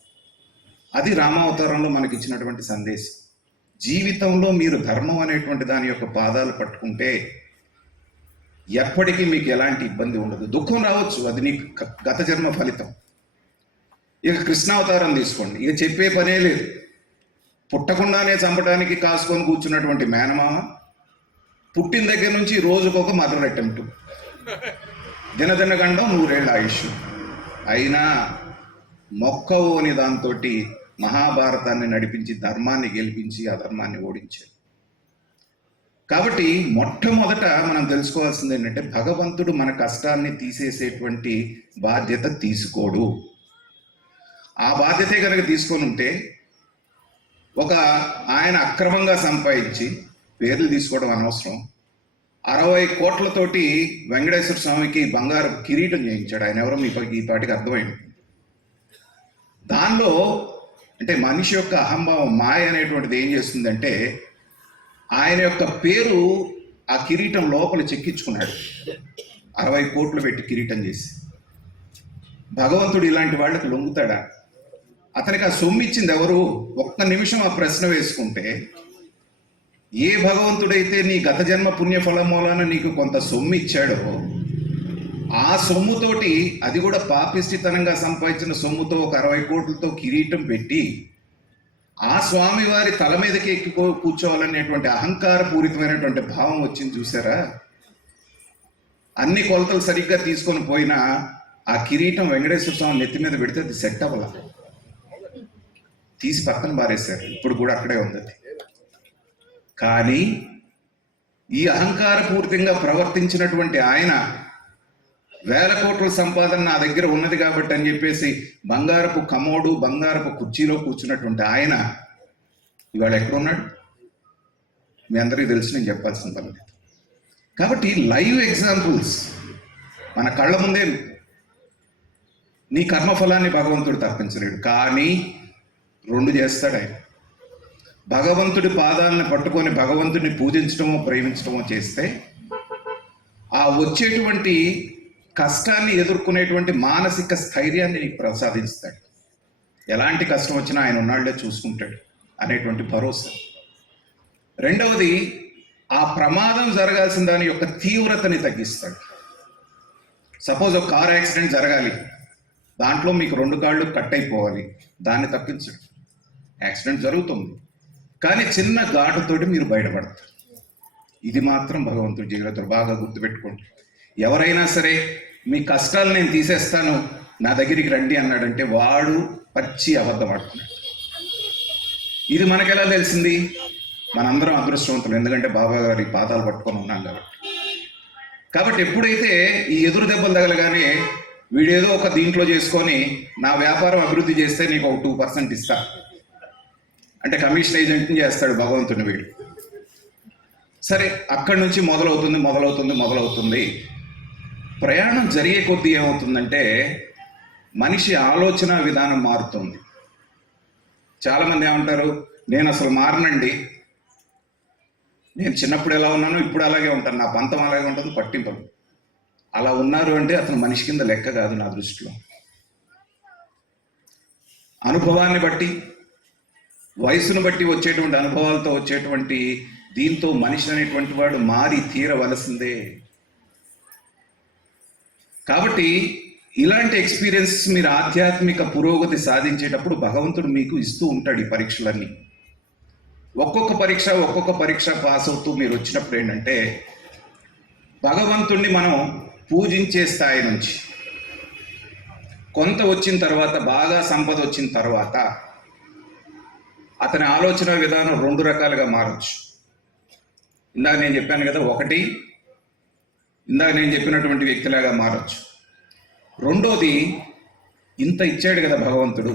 అది రామావతారంలో మనకి ఇచ్చినటువంటి సందేశం. జీవితంలో మీరు ధర్మం అనేటువంటి దాని యొక్క పాదాలు పట్టుకుంటే ఎప్పటికీ మీకు ఎలాంటి ఇబ్బంది ఉండదు. దుఃఖం రావచ్చు, అది నీ గత జన్మ ఫలితం. ఇక కృష్ణావతారం తీసుకోండి, ఇక చెప్పే పనే లేదు. పుట్టకుండానే చంపడానికి కాసుకొని కూర్చున్నటువంటి మేనమామ పుట్టిన దగ్గర నుంచి రోజుకొక మర్డర్ అటెంప్ట్, దినదినగండం 100 ఏళ్ళ ఆయుష్. అయినా మొక్కవోని దాంతో మహాభారతాన్ని నడిపించి ధర్మాన్ని గెలిపించి అధర్మాన్ని ఓడించారు. కాబట్టి మొట్టమొదట మనం తెలుసుకోవాల్సింది ఏంటంటే భగవంతుడు మన కష్టాన్ని తీసేసేటువంటి బాధ్యత తీసుకోడు. ఆ బాధ్యతే కనుక తీసుకొని ఉంటే ఆయన అక్రమంగా సంపాదించి పేర్లు తీసుకోవడం అనవసరం 60 కోట్లతోటి వెంకటేశ్వర స్వామికి బంగారు కిరీటం చేయించాడు. ఆయన ఎవరో ఈ పాటికి అర్థమైంది. దానిలో అంటే మనిషి యొక్క అహంభావం మాయ అనేటువంటిది ఏం చేస్తుందంటే ఆయన యొక్క పేరు ఆ కిరీటం లోపల చెక్కించుకున్నాడు. 60 కోట్లు పెట్టి కిరీటం చేసి. భగవంతుడు ఇలాంటి వాళ్ళకి లొంగుతాడా? అతనికి ఆ సొమ్ము ఇచ్చింది ఎవరు? ఒక్క నిమిషం ఆ ప్రశ్న వేసుకుంటే ఏ భగవంతుడైతే నీ గత జన్మ పుణ్యఫలం మూలాన నీకు కొంత సొమ్ము ఇచ్చాడో ఆ సొమ్ముతోటి, అది కూడా పాపిష్టితనంగా సంపాదించిన సొమ్ముతో ఒక 60 కోట్లతో కిరీటం పెట్టి ఆ స్వామి వారి తల మీదకి ఎక్కి కూర్చోవాలనేటువంటి అహంకారపూరితమైనటువంటి భావం వచ్చింది చూసారా? అన్ని కొలతలు సరిగ్గా తీసుకొని పోయినా ఆ కిరీటం వెంకటేశ్వర స్వామి నెత్తి మీద పెడితే అది సెట్ అవ్వాల, తీసి పక్కన బారేశారు. ఇప్పుడు కూడా అక్కడే ఉంది అది. కానీ ఈ అహంకారపూరితంగా ప్రవర్తించినటువంటి ఆయన 1000 కోట్ల సంపాదన నా దగ్గర ఉన్నది కాబట్టి అని చెప్పేసి బంగారపు కమోడు బంగారపు కుర్చీలో కూర్చున్నటువంటి ఆయన ఇవాళ ఎక్కడున్నాడు? మీ అందరికీ తెలుసు, నేను చెప్పాల్సిన పని లేదు. కాబట్టి లైవ్ ఎగ్జాంపుల్స్ మన కళ్ళ ముందే. నీ కర్మఫలాన్ని భగవంతుడు తప్పించలేడు, కానీ 2 చేస్తాడు ఆయన. భగవంతుడి పాదాలను పట్టుకొని భగవంతుడిని పూజించడమో ప్రేమించడమో చేస్తే ఆ వచ్చేటువంటి కష్టాన్ని ఎదుర్కొనేటువంటి మానసిక స్థైర్యాన్ని నీకు ప్రసాదిస్తాడు. ఎలాంటి కష్టం వచ్చినా ఆయన ఉన్నాళ్లే చూసుకుంటాడు అనేటువంటి భరోసా. రెండవది, ఆ ప్రమాదం జరగాల్సిన దాని యొక్క తీవ్రతని తగ్గిస్తాడు. సపోజ్ ఒక కార్ యాక్సిడెంట్ జరగాలి, దాంట్లో మీకు 2 కాళ్ళు కట్ అయిపోవాలి, దాన్ని తప్పించడు. యాక్సిడెంట్ జరుగుతుంది కానీ చిన్న ఘాటుతోటి మీరు బయటపడతారు. ఇది మాత్రం భగవంతుడి జాగ్రత్తలు బాగా గుర్తుపెట్టుకోండి. ఎవరైనా సరే మీ కష్టాలు నేను తీసేస్తాను నా దగ్గరికి రండి అన్నాడంటే వాడు పచ్చి అబద్ధం ఆడుతున్నాడు. ఇది మనకెలా తెలిసింది? మనందరం అదృష్టవంతులు, ఎందుకంటే బాబా గారి పాదాలు పట్టుకొని ఉన్నాం కాబట్టి ఎప్పుడైతే ఈ ఎదురు దెబ్బలు తగలగానే వీడేదో ఒక దీంట్లో చేసుకొని నా వ్యాపారం అభివృద్ధి చేస్తే నీకు ఒక 2% ఇస్తా అంటే కమిషన్ ఏజెంట్ని చేస్తాడు భగవంతుని వీడు. సరే, అక్కడి నుంచి మొదలవుతుంది. ప్రయాణం జరిగే కొద్దీ ఏమవుతుందంటే మనిషి ఆలోచన విధానం మారుతుంది. చాలామంది ఏమంటారు, నేను అసలు మారనండి, నేను చిన్నప్పుడు ఎలా ఉన్నాను ఇప్పుడు అలాగే ఉంటాను, నా పంతం అలాగే ఉంటుంది, పట్టింపను. అలా ఉన్నారు అంటే అతను మనిషి కింద లెక్క కాదు నా దృష్టిలో. అనుభవాన్ని బట్టి, వయసును బట్టి వచ్చేటువంటి అనుభవాలతో వచ్చేటువంటి దీంతో మనిషి అనేటువంటి వాడు మారి తీరవలసిందే. కాబట్టి ఇలాంటి ఎక్స్పీరియన్సెస్ మీరు ఆధ్యాత్మిక పురోగతి సాధించేటప్పుడు భగవంతుడు మీకు ఇస్తూ ఉంటాడు ఈ పరీక్షలన్నీ. ఒక్కొక్క పరీక్ష పాస్ అవుతూ మీరు వచ్చినప్పుడు ఏంటంటే భగవంతుణ్ణి మనం పూజించే స్థాయి నుంచి కొంత వచ్చిన తర్వాత, బాగా సంపద వచ్చిన తర్వాత అతని ఆలోచన విధానం 2 రకాలుగా మారచ్చు. ఇందాక నేను చెప్పాను కదా, ఒకటి ఇందాక నేను చెప్పినటువంటి వ్యక్తిలాగా మారచ్చు. రెండోది, ఇంత ఇచ్చాడు కదా భగవంతుడు,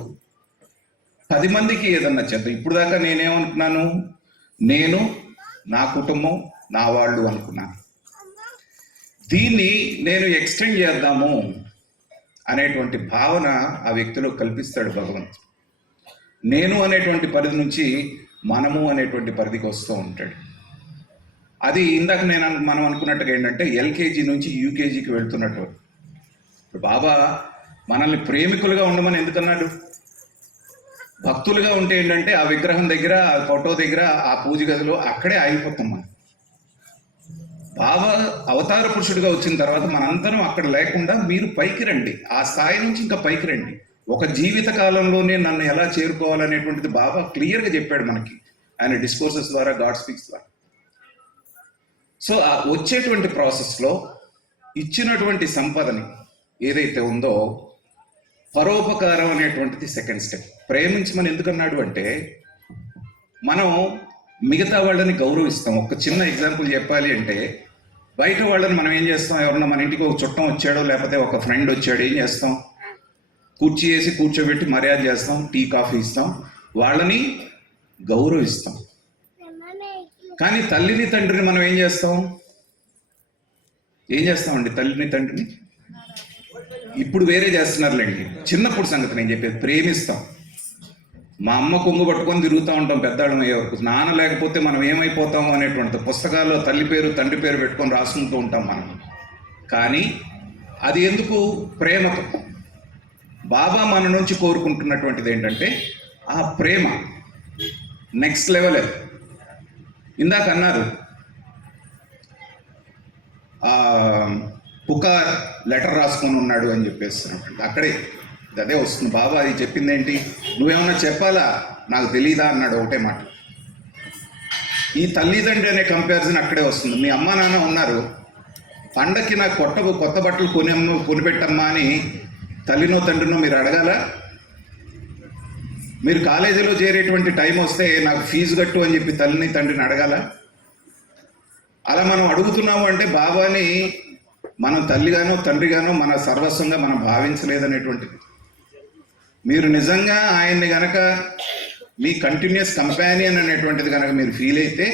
10 మందికి ఏదన్నా చేద్దాం. ఇప్పుడు దాకా నేనేమనుకున్నాను, నేను, నా కుటుంబం, నా వాళ్ళు అనుకున్నాను. దీన్ని నేను ఎక్స్టెండ్ చేద్దాము అనేటువంటి భావన ఆ వ్యక్తిలో కల్పిస్తాడు భగవంతుడు. నేను అనేటువంటి పరిధి నుంచి మనము అనేటువంటి పరిధికి వస్తూ ఉంటాడు. అది ఇందాక మనం అనుకున్నట్టుగా ఏంటంటే ఎల్కేజీ నుంచి యూకేజీకి వెళ్తున్నట్టు. ఇప్పుడు బాబా మనల్ని ప్రేమికులుగా ఉండమని ఎందుకన్నాడు? భక్తులుగా ఉంటే ఏంటంటే ఆ విగ్రహం దగ్గర, ఆ ఫోటో దగ్గర, ఆ పూజ గదిలో అక్కడే ఆగిపోతాం మనం. బాబా అవతార పురుషుడిగా వచ్చిన తర్వాత మనందరం అక్కడ లేకుండా మీరు పైకి రండి, ఆ స్థాయి నుంచి ఇంకా పైకి రండి. ఒక జీవిత కాలంలోనే నన్ను ఎలా చేరుకోవాలనేటువంటిది బాబా క్లియర్గా చెప్పాడు మనకి, ఆయన డిస్కోర్సెస్ ద్వారా, గాడ్ స్పీక్స్ ద్వారా. సో ఆ వచ్చేటువంటి ప్రాసెస్లో ఇచ్చినటువంటి సంపదని ఏదైతే ఉందో, పరోపకారం అనేటువంటిది సెకండ్ స్టెప్. ప్రేమించమని ఎందుకన్నాడు అంటే, మనం మిగతా వాళ్ళని గౌరవిస్తాం. ఒక చిన్న ఎగ్జాంపుల్ చెప్పాలి అంటే, బయట వాళ్ళని మనం ఏం చేస్తాం, ఎవరన్నా మన ఇంటికి ఒక చుట్టం వచ్చాడో లేకపోతే ఒక ఫ్రెండ్ వచ్చాడు, ఏం చేస్తాం, కుర్చీ వేసి కూర్చోబెట్టి మర్యాద చేస్తాం, టీ కాఫీ ఇస్తాం, వాళ్ళని గౌరవిస్తాం. కానీ తల్లిని తండ్రిని మనం ఏం చేస్తామండి తల్లిని తండ్రిని? ఇప్పుడు వేరే చేస్తున్నారులేండి, చిన్నప్పుడు సంగతి నేను చెప్పేది. ప్రేమిస్తాం. మా అమ్మ కొంగు పట్టుకొని తిరుగుతూ ఉంటాం పెద్దవాళ్ళం అయ్యే వరకు. నాన్న లేకపోతే మనం ఏమైపోతాము అనేటువంటి పుస్తకాల్లో తల్లి పేరు తండ్రి పేరు పెట్టుకొని రాసుకుంటూ ఉంటాం మనం. కానీ అది ఎందుకు? ప్రేమతో. బాబా మన నుంచి కోరుకుంటున్నటువంటిది ఏంటంటే ఆ ప్రేమ నెక్స్ట్ లెవెల్. ఇందాక అన్నారు పుకార్ లెటర్ రాసుకొని ఉన్నాడు అని చెప్పేస్తున్నట్టు, అక్కడే అదే వస్తుంది. బాబా అది చెప్పింది ఏంటి? నువ్వేమన్నా చెప్పాలా, నాకు తెలీదా అన్నాడు ఒకటే మాట. ఈ తల్లిదండ్రి అనే కంపారిజన్ అక్కడే వస్తుంది. మీ అమ్మ నాన్న ఉన్నారు, పండక్కి నాకు కొత్త బట్టలు కొనిపెట్టమ్మా అని తల్లినో తండ్రినో మీరు అడగాల? మీరు కాలేజీలో చేరేటువంటి టైం వస్తే నాకు ఫీజు కట్టు అని చెప్పి తల్లిని తండ్రిని అడగాల? అలా మనం అడుగుతున్నాము అంటే బాబాని మనం తల్లిగానో తండ్రిగానో మన సర్వస్వంగా మనం భావించలేదనేటువంటిది. మీరు నిజంగా ఆయన్ని గనక మీ కంటిన్యూస్ కంపానియన్ అనేటువంటిది కనుక మీరు ఫీల్ అయితే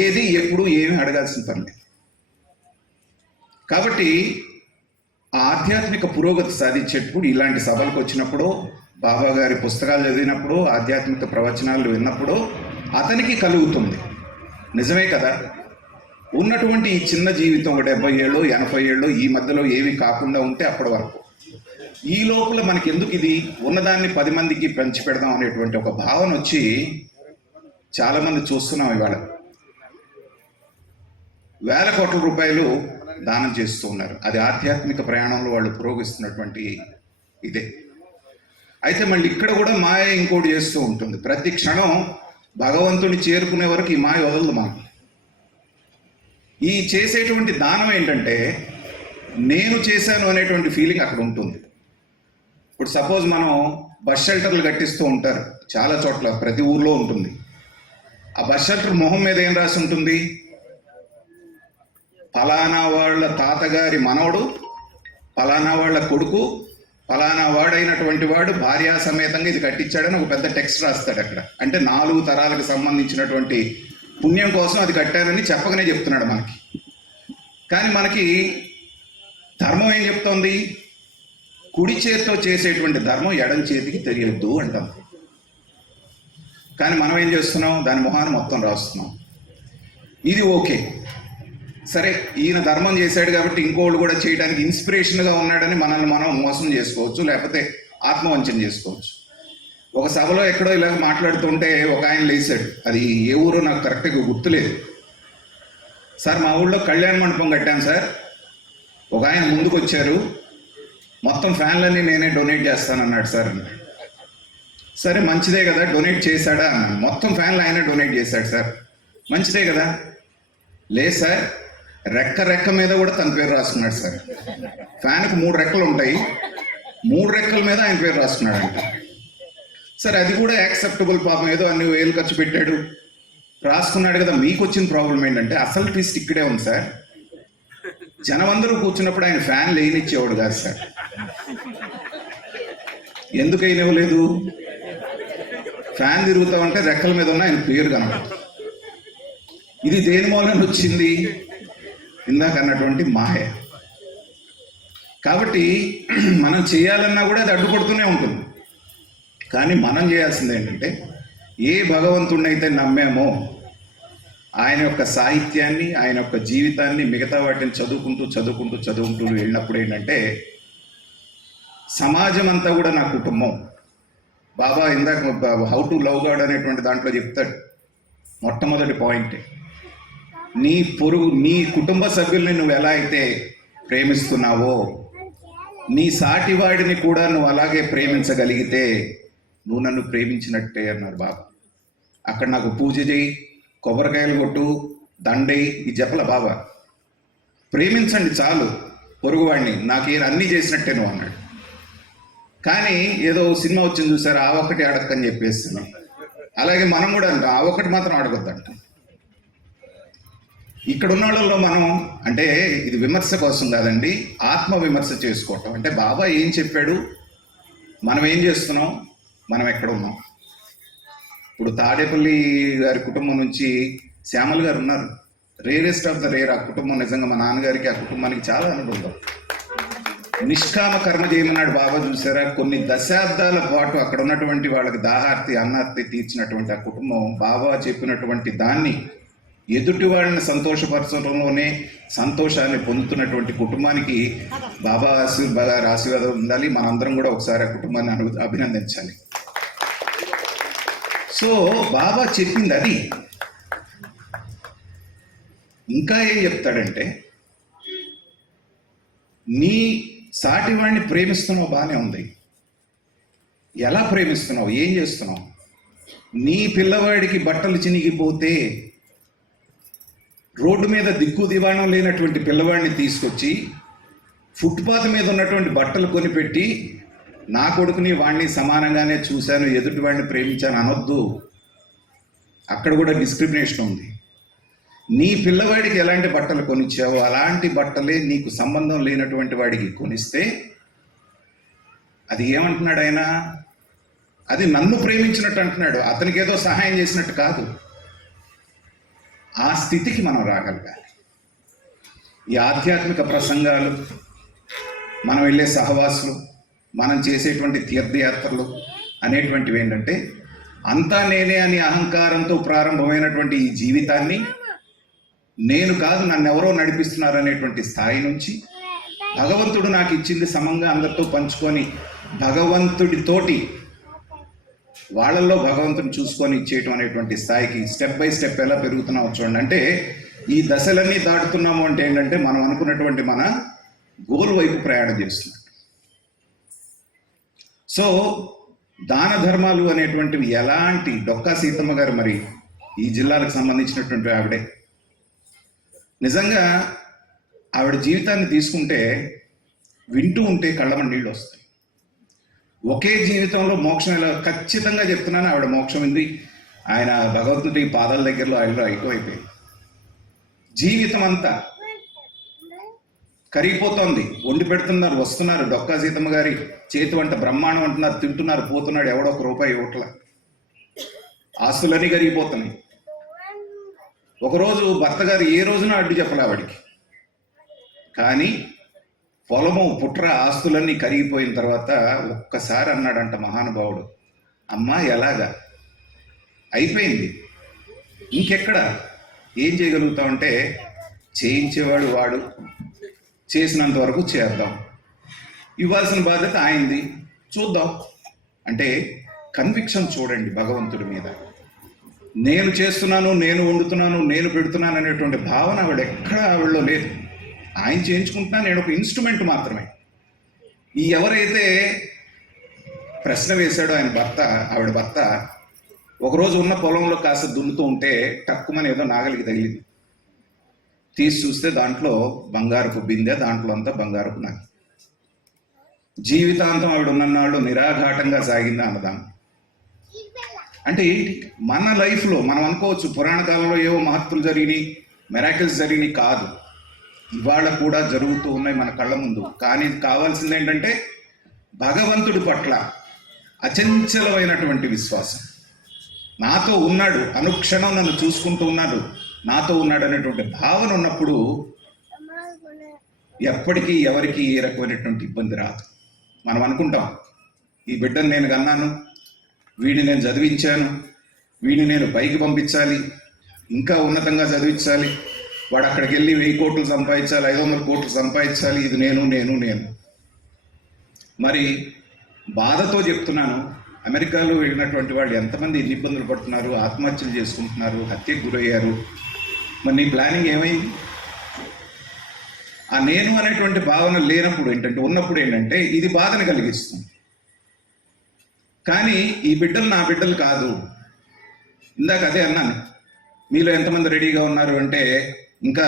ఏది ఎప్పుడు ఏమి అడగాల్సిన పని లేదు. కాబట్టి ఆధ్యాత్మిక పురోగతి సాధించేటప్పుడు ఇలాంటి సభలకు వచ్చినప్పుడు, బాబా గారి పుస్తకాలు చదివినప్పుడు, ఆధ్యాత్మిక ప్రవచనాలు విన్నప్పుడు అతనికి కలుగుతుంది. నిజమే కదా, ఉన్నటువంటి ఈ చిన్న జీవితం 70 ఏళ్ళు 80 ఏళ్ళు ఈ మధ్యలో ఏమి కాకుండా ఉంటే అప్పటి వరకు, ఈ లోపల మనకి ఎందుకు ఇది, ఉన్నదాన్ని 10 మందికి పంచి పెడదాం అనేటువంటి ఒక భావన వచ్చి చాలామంది చూస్తున్నాం. ఇవాళ వేల కోట్ల రూపాయలు దానం చేస్తూ ఉన్నారు. అది ఆధ్యాత్మిక ప్రయాణంలో వాళ్ళు పురోగిస్తున్నటువంటి ఇదే. అయితే మళ్ళీ ఇక్కడ కూడా మాయ ఇంకోటి చేస్తూ ఉంటుంది. ప్రతి క్షణం భగవంతుని చేరుకునే వరకు ఈ మాయ వదలదు మనం. ఈ చేసేటువంటి దానం ఏంటంటే నేను చేశాను అనేటువంటి ఫీలింగ్ అక్కడ ఉంటుంది. ఇప్పుడు సపోజ్ మనం బస్ షెల్టర్లు కట్టిస్తూ ఉంటారు చాలా చోట్ల, ప్రతి ఊర్లో ఉంటుంది. ఆ బస్ షెల్టర్ మొహం మీద ఏం రాసి ఉంటుంది? ఫలానా వాళ్ళ తాతగారి మనవడు, ఫలానా వాళ్ళ కొడుకు, ఫలానా వాడైనటువంటి వాడు భార్యా సమేతంగా ఇది కట్టించాడని ఒక పెద్ద టెక్స్ట్ రాస్తాడు అక్కడ. అంటే 4 తరాలకు సంబంధించినటువంటి పుణ్యం కోసం అది కట్టారని చెప్పకనే చెప్తున్నాడు మనకి. కానీ మనకి ధర్మం ఏం చెప్తోంది? కుడి చేతితో చేసేటువంటి ధర్మం ఎడం చేతికి తెలియద్దు అంటాం. కానీ మనం ఏం చేస్తున్నాం? దాని మొహాన్ని మొత్తం రాస్తున్నాం. ఇది ఓకే, సరే ఈయన ధర్మం చేశాడు కాబట్టి ఇంకోళ్ళు కూడా చేయడానికి ఇన్స్పిరేషన్గా ఉన్నాడని మనల్ని మనం మోసం చేసుకోవచ్చు, లేకపోతే ఆత్మవంచన చేసుకోవచ్చు. ఒక సభలో ఎక్కడో ఇలా మాట్లాడుతుంటే ఒక ఆయన లేచాడు, అది ఏ ఊరో నాకు కరెక్ట్గా గుర్తులేదు. సార్ మా ఊళ్ళో కళ్యాణ మండపం కట్టాను సార్, ఒక ఆయన ముందుకు వచ్చారు, మొత్తం ఫ్యాన్లన్నీ నేనే డొనేట్ చేస్తానన్నాడు సార్ అన్నాడు. సరే మంచిదే కదా, డొనేట్ చేశాడా అన్నాను. మొత్తం ఫ్యాన్లు ఆయనే డొనేట్ చేశాడు సార్, మంచిదే కదా. లేదు సార్, రెక్క మీద కూడా తన పేరు రాసుకున్నాడు సార్. ఫ్యాన్కి 3 రెక్కలు ఉంటాయి, 3 రెక్కల మీద ఆయన పేరు రాసుకున్నాడు అంట. సరే అది కూడా యాక్సెప్టబుల్, పాపం ఏదో అన్ని వేలు ఖర్చు పెట్టాడు, రాసుకున్నాడు కదా. మీకు వచ్చిన ప్రాబ్లం ఏంటంటే అసలు ట్విస్ట్ ఇక్కడే ఉంది సార్. జనం అందరూ కూర్చున్నప్పుడు ఆయన ఫ్యాన్ లేనిచ్చేవాడు కాదు సార్. ఎందుకు అయినవ్వలేదు? ఫ్యాన్ తిరుగుతా ఉంటే రెక్కల మీద ఉన్న ఆయన పేరు కనబడుతుంది. ఇది దేని మూలన వచ్చింది? ఇందాక అన్నటువంటి మాయ. కాబట్టి మనం చేయాలన్నా కూడా అది అడ్డుపడుతూనే ఉంటుంది. కానీ మనం చేయాల్సింది ఏంటంటే, ఏ భగవంతుడిని అయితే నమ్మామో ఆయన యొక్క సాహిత్యాన్ని, ఆయన యొక్క జీవితాన్ని, మిగతా వాటిని చదువుకుంటూ వెళ్ళినప్పుడు ఏంటంటే, సమాజం అంతా కూడా నా కుటుంబం, బాబా ఇందాక హౌ టు లవ్ గాడ్ అనేటువంటి దాంట్లో చెప్తాడు. మొట్టమొదటి పాయింట్, నీ కుటుంబ సభ్యుల్ని నువ్వు ఎలా అయితే ప్రేమిస్తున్నావో నీ సాటివాడిని కూడా నువ్వు అలాగే ప్రేమించగలిగితే నువ్వు నన్ను ప్రేమించినట్టే అన్నారు బాబా. అక్కడ నాకు పూజ చేయి, కొబ్బరికాయలు కొట్టు, దండయి, ఈ చెప్పల బాబా. ప్రేమించండి చాలు పొరుగువాడిని, నాకేం అన్నీ చేసినట్టే నువ్వు అన్నాడు. కానీ ఏదో సినిమా వచ్చింది చూసారు, ఆ ఒక్కటి అడగని చెప్పేస్తున్నాం. అలాగే మనం కూడా అంటాం, ఆ ఒక్కటి మాత్రం అడగొద్దంట. ఇక్కడ ఉన్న వాళ్ళలో మనం, అంటే ఇది విమర్శ కోసం కాదండి, ఆత్మ విమర్శ చేసుకోవటం. అంటే బాబా ఏం చెప్పాడు, మనం ఏం చేస్తున్నాం, మనం ఎక్కడ ఉన్నాం. ఇప్పుడు తాడేపల్లి గారి కుటుంబం నుంచి శ్యామల్ గారు ఉన్నారు, రేరెస్ట్ ఆఫ్ ద రేర్. ఆ కుటుంబం నిజంగా మా నాన్నగారికి ఆ కుటుంబానికి చాలా అనుబంధం. నిష్కామ కర్మ చేయమన్నాడు బాబా. చూసారా, కొన్ని దశాబ్దాల పాటు అక్కడ ఉన్నటువంటి వాళ్ళకి దాహార్తి అన్నార్తి తీర్చినటువంటి ఆ కుటుంబం బాబా చెప్పినటువంటి దాన్ని ఎదుటి వాళ్ళని సంతోషపరచడంలోనే సంతోషాన్ని పొందుతున్నటువంటి కుటుంబానికి బాబా ఆశీర్వాదం ఉండాలి. మనందరం కూడా ఒకసారి ఆ కుటుంబాన్ని అభినందించాలి. సో బాబా చెప్పింది అది. ఇంకా ఏం చెప్తాడంటే, నీ సాటివాడిని ప్రేమిస్తున్నావు, బాగానే ఉంది. ఎలా ప్రేమిస్తున్నావు, ఏం చేస్తున్నావు? నీ పిల్లవాడికి బట్టలు చినిగిపోతే రోడ్డు మీద దిక్కు దివాణం లేనటువంటి పిల్లవాడిని తీసుకొచ్చి ఫుట్పాత్ మీద ఉన్నటువంటి బట్టలు కొనిపెట్టి నా కొడుకుని వాడిని సమానంగానే చూశాను, ఎదుటి వాడిని ప్రేమించాను అనొద్దు. అక్కడ కూడా డిస్క్రిమినేషన్ ఉంది. నీ పిల్లవాడికి ఎలాంటి బట్టలు కొనిచ్చావో అలాంటి బట్టలే నీకు సంబంధం లేనటువంటి వాడికి కొనిస్తే అది ఏమంటున్నాడు ఆయన, అది నన్ను ప్రేమించినట్టు అంటున్నాడు. అతనికి ఏదో సహాయం చేసినట్టు కాదు. ఆ స్థితికి మనం రాగలగాలి. ఈ ఆధ్యాత్మిక ప్రసంగాలు, మనం వెళ్ళే సహవాసులు, మనం చేసేటువంటి తీర్థయాత్రలు అనేటువంటివి ఏంటంటే, అంతా నేనే అని అహంకారంతో ప్రారంభమైనటువంటి ఈ జీవితాన్ని నేను కాదు నన్ను ఎవరో నడిపిస్తున్నారు అనేటువంటి స్థాయి నుంచి భగవంతుడు నాకు ఇచ్చింది సమంగా అందరితో పంచుకొని భగవంతుడితోటి వాళ్ళల్లో భగవంతుని చూసుకొని ఇచ్చేయటం అనేటువంటి స్థాయికి స్టెప్ బై స్టెప్ ఎలా పెరుగుతున్నామో చూడండి. అంటే ఈ దశలన్నీ దాటుతున్నాము అంటే ఏంటంటే మనం అనుకున్నటువంటి మన గోల్ వైపు ప్రయాణం చేస్తున్నాం. సో దాన ధర్మాలు అనేటువంటివి ఎలాంటి, డొక్కా సీతమ్మ గారు మరి ఈ జిల్లాలకు సంబంధించినటువంటి ఆవిడే. నిజంగా ఆవిడ జీవితాన్ని తీసుకుంటే వింటూ ఉంటే కళ్ళమ నీళ్ళు వస్తాయి. ఒకే జీవితంలో మోక్షం ఎలా, ఖచ్చితంగా చెప్తున్నాను, ఆవిడ మోక్షం ఉంది. ఆయన భగవంతుడి పాదాల దగ్గరలో ఆయనలో అయిపోయింది. జీవితం అంతా కరిగిపోతోంది. వండి పెడుతున్నారు, వస్తున్నారు, డొక్కా సీతమ్మ గారి చేతి వంట బ్రహ్మాండం అంటున్నారు, తింటున్నారు, పోతున్నాడు, ఎవడో ఒక రూపాయి ఇవ్వట్ల, ఆస్తులన్నీ కరిగిపోతున్నాయి. ఒకరోజు భర్త గారు ఏ రోజున అడ్డు చెప్పలే ఆవిడికి. కానీ పొలము పుట్ర ఆస్తులన్నీ కరిగిపోయిన తర్వాత ఒక్కసారి అన్నాడంట మహానుభావుడు, అమ్మా ఎలాగా అయిపోయింది, ఇంకెక్కడ ఏం చేయగలుగుతామంటే చేయించేవాడు వాడు, చేసినంత వరకు చేద్దాం, ఇవ్వాల్సిన బాధ్యత ఆయనది, చూద్దాం. అంటే కన్విక్షన్ చూడండి భగవంతుడి మీద. నేను చేస్తున్నాను, నేను వండుతున్నాను, నేను పెడుతున్నాను అనేటువంటి భావన ఆవిడ ఆవిడలో లేదు. ఆయన చేయించుకుంటున్నా, నేను ఒక ఇన్స్ట్రుమెంట్ మాత్రమే. ఈ ఎవరైతే ప్రశ్న వేశాడో ఆయన భర్త, ఆవిడ భర్త, ఒకరోజు ఉన్న పొలంలో కాస్త దున్నుతూ ఉంటే టక్కుమని ఏదో నాగలికి తగిలింది. తీసి చూస్తే దాంట్లో బంగారపు బిందె, దాంట్లో అంతా బంగారపు నాగి. జీవితాంతం ఆవిడ ఉన్ననాళ్ళు నిరాఘాటంగా సాగింది అన్నదానం. అంటే ఏంటి, మన లైఫ్లో మనం అనుకోవచ్చు పురాణ కాలంలో ఏవో మహత్తులు జరిగినాయి, మెరాకిల్స్ జరిగినాయి, కాదు, ఇవాళ కూడా జరుగుతూ ఉన్నాయి మన కళ్ళ ముందు. కానీ కావాల్సింది ఏంటంటే భగవంతుడి పట్ల అచంచలమైనటువంటి విశ్వాసం. నాతో ఉన్నాడు, అనుక్షణం నన్ను చూసుకుంటూ ఉన్నాడు, నాతో ఉన్నాడు అనేటువంటి భావన ఉన్నప్పుడు ఎప్పటికీ ఎవరికి ఏ రకమైనటువంటి ఇబ్బంది రాదు. మనం అనుకుంటాం, ఈ బిడ్డను నేను కన్నాను, వీడిని నేను చదివించాను, వీడిని నేను పైకి పంపించాలి, ఇంకా ఉన్నతంగా చదివించాలి, వాడు అక్కడికి వెళ్ళి 1000 కోట్లు సంపాదించాలి, 500 కోట్లు సంపాదించాలి, ఇది నేను నేను నేను. మరి బాధతో చెప్తున్నాను, అమెరికాలో వెళ్ళినటువంటి వాళ్ళు ఎంతమంది ఎన్ని ఇబ్బందులు పడుతున్నారు, ఆత్మహత్యలు చేసుకుంటున్నారు, హత్యకు గురయ్యారు. మరి నీ ప్లానింగ్ ఏమైంది? ఆ నేను అనేటువంటి భావన లేనప్పుడు ఏంటంటే, ఉన్నప్పుడు ఏంటంటే ఇది బాధను కలిగిస్తుంది. కానీ ఈ బిడ్డలు నా బిడ్డలు కాదు. ఇందాక అదే అన్నాను, మీలో ఎంతమంది రెడీగా ఉన్నారు అంటే, ఇంకా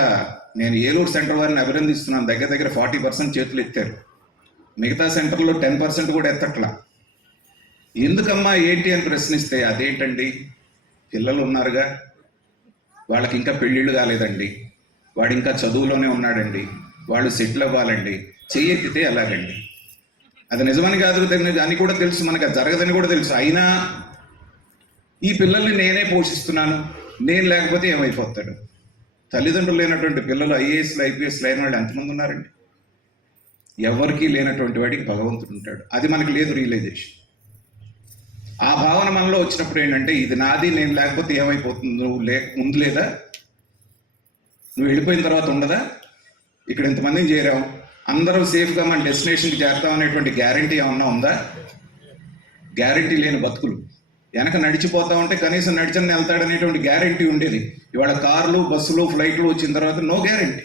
నేను ఏలూరు సెంటర్ వారిని అభినందిస్తున్నాను. దగ్గర దగ్గర 40% చేతులు ఎత్తారు. మిగతా సెంటర్లో 10% కూడా ఎత్తట్లా. ఎందుకమ్మా ఏంటి అని ప్రశ్నిస్తే, అదేంటండి పిల్లలు ఉన్నారుగా, వాళ్ళకి ఇంకా పెళ్ళిళ్ళు కాలేదండి, వాడు ఇంకా చదువులోనే ఉన్నాడండి, వాళ్ళు సెటిల్ అవ్వాలండి, చెయ్యెత్తితే ఎలాగండి? అది నిజమని కాదు అని కూడా తెలుసు, మనకు అది జరగదని కూడా తెలుసు. అయినా ఈ పిల్లల్ని నేనే పోషిస్తున్నాను, నేను లేకపోతే ఏమైపోతాడు? తల్లిదండ్రులు లేనటువంటి పిల్లలు ఐఏఎస్లు ఐపీఎస్లు అయిన వాళ్ళు ఎంతమంది ఉన్నారండి? ఎవరికీ లేనటువంటి వాడికి భగవంతుడు ఉంటాడు. అది మనకి లేదు రియలైజేషన్. ఆ భావన మనలో వచ్చినప్పుడు ఏంటంటే, ఇది నాది, నేను లేకపోతే ఏమైపోతుంది? నువ్వు ముందు లేదా? నువ్వు వెళ్ళిపోయిన తర్వాత ఉండదా? ఇక్కడ ఇంతమందిని చేరాం, అందరూ సేఫ్గా మన డెస్టినేషన్కి చేరుతాం అనేటువంటి గ్యారంటీ ఏమన్నా ఉందా? గ్యారంటీ లేని బతుకులు. వెనక నడిచిపోతా ఉంటే కనీసం నడిచని వెళ్తాడనేటువంటి గ్యారంటీ ఉండేది. ఇవాళ కార్లు, బస్సులు, ఫ్లైట్లు వచ్చిన తర్వాత నో గ్యారంటీ.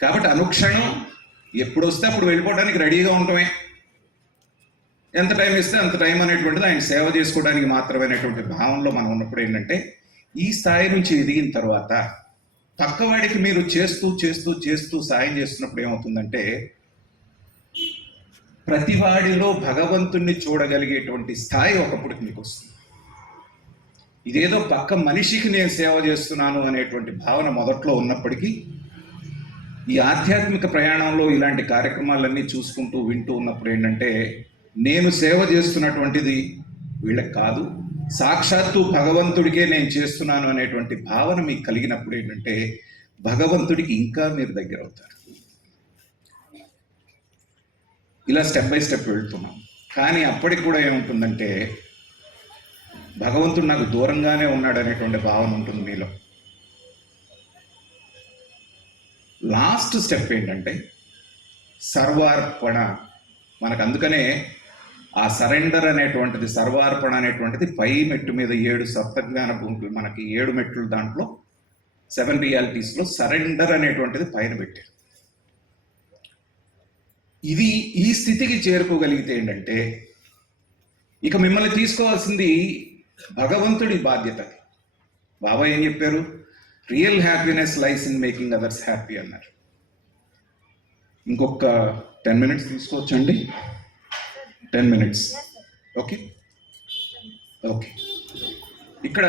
కాబట్టి అనుక్షణం ఎప్పుడు వస్తే అప్పుడు వెళ్ళిపోవడానికి రెడీగా ఉండటమే. ఎంత టైం ఇస్తే అంత టైం అనేటువంటిది ఆయన సేవ చేసుకోవడానికి మాత్రమే అనేటువంటి భావనలో మనం ఉన్నప్పుడు ఏంటంటే, ఈ స్థాయి నుంచి ఎదిగిన తర్వాత పక్కవాడికి మీరు చేస్తూ చేస్తూ చేస్తూ సాయం చేస్తున్నప్పుడు ఏమవుతుందంటే, ప్రతివాడిలో భగవంతుణ్ణి చూడగలిగేటువంటి స్థాయి ఒకప్పటికి మీకు వస్తుంది. ఇదేదో పక్క మనిషికి నేను సేవ చేస్తున్నాను అనేటువంటి భావన మొదట్లో ఉన్నప్పటికీ, ఈ ఆధ్యాత్మిక ప్రయాణంలో ఇలాంటి కార్యక్రమాలన్నీ చూసుకుంటూ వింటూ ఉన్నప్పుడు ఏంటంటే, నేను సేవ చేస్తున్నటువంటిది వీళ్ళకి కాదు, సాక్షాత్తు భగవంతుడికే నేను చేస్తున్నాను అనేటువంటి భావన మీకు కలిగినప్పుడు ఏంటంటే, భగవంతుడికి ఇంకా మీరు దగ్గర అవుతారు. ఇలా స్టెప్ బై స్టెప్ వెళ్తున్నాం. కానీ అప్పటికి కూడా ఏముంటుందంటే, భగవంతుడు నాకు దూరంగానే ఉన్నాడు అనేటువంటి భావన ఉంటుంది మీలో. లాస్ట్ స్టెప్ ఏంటంటే సర్వార్పణ. మనకు అందుకనే ఆ సరెండర్ అనేటువంటిది, సర్వార్పణ అనేటువంటిది పై మెట్టు మీద 7 సప్తజ్ఞాన భూములు, మనకి 7 మెట్లు, దాంట్లో 7 రియాలిటీస్లో సరెండర్ అనేటువంటిది పైన పెట్టారు. ఇది ఈ స్థితికి చేరుకోగలిగితే ఏంటంటే, ఇక మిమ్మల్ని తీసుకోవాల్సింది భగవంతుడి బాధ్యత. బాబా ఏం చెప్పారు? Real happiness lies in making others happy అన్నారు. ఇంకొక 10 minutes తీసుకోవచ్చండి? 10 minutes. Okay okay. ఇక్కడ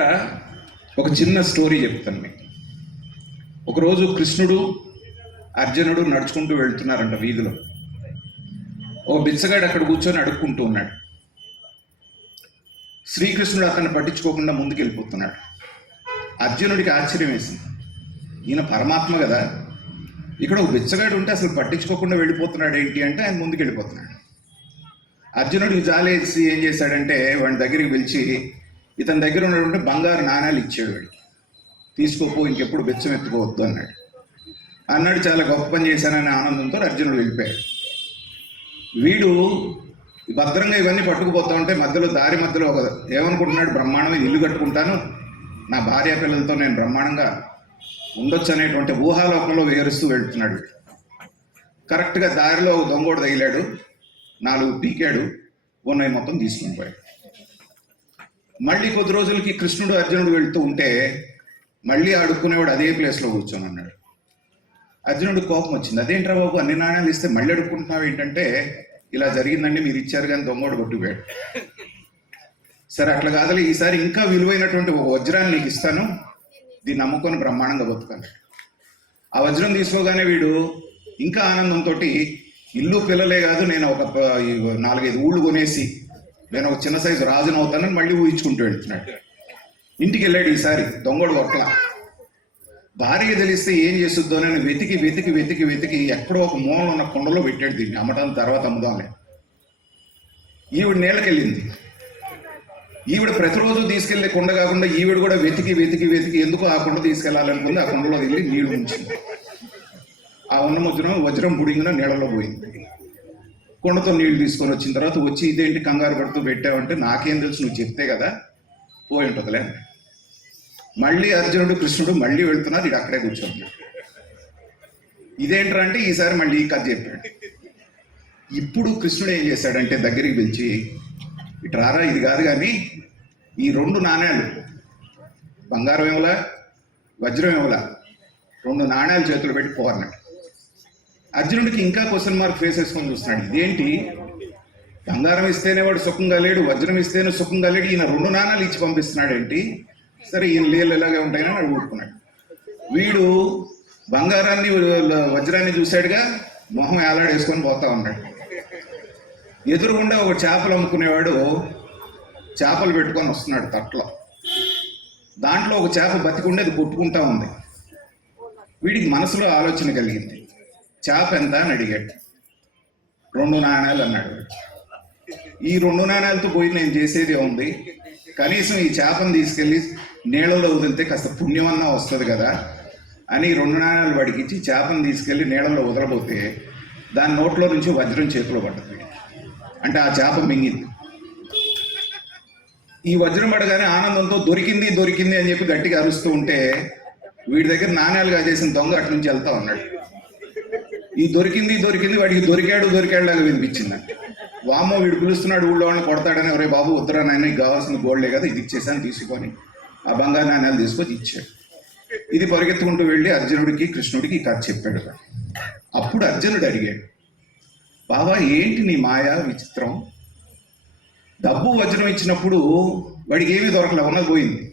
ఒక చిన్న స్టోరీ చెప్తాను మీకు. ఒకరోజు కృష్ణుడు, అర్జునుడు నడుచుకుంటూ వెళ్తున్నారంట వీధిలో. ఓ బిచ్చగాడు అక్కడ కూర్చొని అడుక్కుంటూ ఉన్నాడు. శ్రీకృష్ణుడు అతన్ని పట్టించుకోకుండా ముందుకు వెళ్ళిపోతున్నాడు. అర్జునుడికి ఆశ్చర్యం వేసింది, ఈయన పరమాత్మ కదా, ఇక్కడ ఒక బిచ్చగాడు ఉంటే అసలు పట్టించుకోకుండా వెళ్ళిపోతున్నాడు ఏంటి అంటే, ఆయన ముందుకు వెళ్ళిపోతున్నాడు. అర్జునుడికి జాలేసి ఏం చేశాడంటే, వాడి దగ్గరికి పిలిచి ఇతని దగ్గర ఉన్నటువంటి బంగారు నాణ్యాలు ఇచ్చాడు. వాడికి తీసుకోపో, ఇంకెప్పుడు బిచ్చం ఎత్తుకోవద్దు అన్నాడు. చాలా గొప్ప పని చేశాననే ఆనందంతో అర్జునుడు వెళ్ళిపోయాడు. వీడు భద్రంగా ఇవన్నీ పట్టుకుపోతా ఉంటే మధ్యలో దారి మధ్యలో ఒక ఏమనుకుంటున్నాడు, బ్రహ్మాండమైన ఇల్లు కట్టుకుంటాను, నా భార్య పిల్లలతో నేను బ్రహ్మాండంగా ఉండొచ్చు అనేటువంటి ఊహాలోకంలో విహరిస్తూ వెళ్తున్నాడు. కరెక్ట్గా దారిలో దొంగోడు తగిలాడు, 4 పీకాడు, ఉన్నవి మొత్తం తీసుకుని పోయాడు. మళ్ళీ కొద్ది రోజులకి కృష్ణుడు అర్జునుడు వెళ్తూ ఉంటే మళ్ళీ అడుక్కునేవాడు అదే ప్లేస్లో కూర్చొని అన్నాడు. అర్జునుడు కోపం వచ్చింది, అదేంట్రా బాబు అన్ని నాణ్యాలు ఇస్తే మళ్ళీ అడుక్కుంటున్నావు ఏంటంటే, ఇలా జరిగిందండి, మీరు ఇచ్చారు కానీ దొంగోడు కొట్టుకుపోయాడు. సరే అట్లా కాదులే, ఈసారి ఇంకా విలువైనటువంటి ఒక వజ్రాన్ని నీకు ఇస్తాను, దీన్ని నమ్ముకొని బ్రహ్మాండంగా బతుకాలి. ఆ వజ్రం తీసుకోగానే వీడు ఇంకా ఆనందంతో, ఇల్లు పిల్లలే కాదు, నేను ఒక 4-5 ఊళ్ళు కొనేసి నేను ఒక చిన్న సైజు రాజును అవుతానని మళ్ళీ ఊహించుకుంటూ వెళ్తున్నాడు. ఇంటికి వెళ్ళాడు. ఈసారి దొంగోడు కొట్ల. భార్య తెలిస్తే ఏం చేస్తుందో నేను వెతికి వెతికి వెతికి వెతికి ఎక్కడో ఒక మూల ఉన్న కుండలో పెట్టాడు. దీన్ని అమ్మటానికి తర్వాత అమ్ముదాంలే. ఈవిడ నీళ్ళకెళ్ళింది. ఈవిడ ప్రతిరోజు తీసుకెళ్లే కుండ కాకుండా ఈవిడ కూడా వెతికి వెతికి వెతికి ఎందుకు ఆ కుండ తీసుకెళ్లాలనుకుంది. ఆ కుండలో వెళ్ళి నీళ్లు ఉంచింది. ఆ ఉన్న వజ్రం బుడింగిన నీళ్ళలో పోయింది. కుండతో నీళ్లు తీసుకొని వచ్చిన తర్వాత వచ్చి ఇదేంటి కంగారు పడుతూ పెట్టావంటే నాకేం తెలుసు, నువ్వు చెప్తే కదా పోయి ఉంటుందిలే. మళ్ళీ అర్జునుడు కృష్ణుడు మళ్ళీ వెళ్తున్నారు, ఇది అక్కడే కూర్చోండి. ఇదేంట్రా అంటే ఈసారి మళ్ళీ ఈ కథ చెప్పాడు. ఇప్పుడు కృష్ణుడు ఏం చేశాడంటే దగ్గరికి పిలిచి, ఇటు రారా, ఇది కాదు కానీ ఈ 2 నాణ్యాలు, బంగారం ఏమలా వజ్రం ఏమలా, 2 నాణ్యాలు చేతులు పెట్టి పోరన్నాడు. అర్జునుడికి ఇంకా క్వశ్చన్ మార్క్ ఫేస్ వేసుకొని చూస్తున్నాడు. ఇదేంటి, బంగారం ఇస్తేనే వాడు సుఖంగా లేడు, వజ్రం ఇస్తేనే సుఖంగా లేడు, ఈయన 2 నాణాలు ఇచ్చి పంపిస్తున్నాడు ఏంటి? సరే ఈయన లేళ్ళు ఎలాగే ఉంటాయని వాడు ఊరుకున్నాడు. వీడు బంగారాన్ని వజ్రాన్ని చూశాడుగా, మొహం ఏలాడేసుకొని పోతా ఉన్నాడు. ఎదురుగుండా ఒక చేపలు అమ్ముకునేవాడు చేపలు పెట్టుకొని వస్తున్నాడు తట్లో. దాంట్లో ఒక చేప బతికుండి అది కొట్టుకుంటా ఉంది. వీడికి మనసులో ఆలోచన కలిగింది, చేప ఎంత అని అడిగాడు. 2 నాణ్యాలు అన్నాడు. ఈ 2 నాణ్యాలతో పోయి నేను చేసేది ఉంది, కనీసం ఈ చేపను తీసుకెళ్ళి నీళ్ళలో వదిలితే కాస్త పుణ్యమన్నా వస్తుంది కదా అని 2 నాణ్యాలు వాడికి ఇచ్చి చేపను తీసుకెళ్ళి నీళ్ళలో వదలబోతే దాని నోట్లో నుంచి వజ్రం చేతిలో పడ్డది. అంటే ఆ చేప మింగింది. ఈ వజ్రం పడగానే ఆనందంతో దొరికింది దొరికింది అని చెప్పి గట్టిగా అరుస్తూ ఉంటే వీడి దగ్గర నాణ్యాలుగా చేసిన దొంగ అటు నుంచి వెళ్తా ఉన్నాడు. ఈ దొరికింది దొరికింది వాడికి దొరికాడులాగా వినిపించింది. వామో వీడు పిలుస్తున్నాడు, ఊళ్ళో వాళ్ళని కొడతాడని, ఎవరే బాబు ఉత్తరా నాయన కావాల్సిన గోల్డే కదా, ఇది ఇచ్చేసాను తీసుకొని ఆ బంగారు నాణ్యాలు తీసుకొని ఇచ్చాడు. ఇది పరిగెత్తుకుంటూ వెళ్ళి అర్జునుడికి కృష్ణుడికి ఈ కథ చెప్పాడు. అప్పుడు అర్జునుడు అడిగాడు, బాబా ఏంటి నీ మాయా విచిత్రం? డబ్బు వజ్రం ఇచ్చినప్పుడు వాడికి ఏమీ దొరకలే, ఉన్నది పోయింది.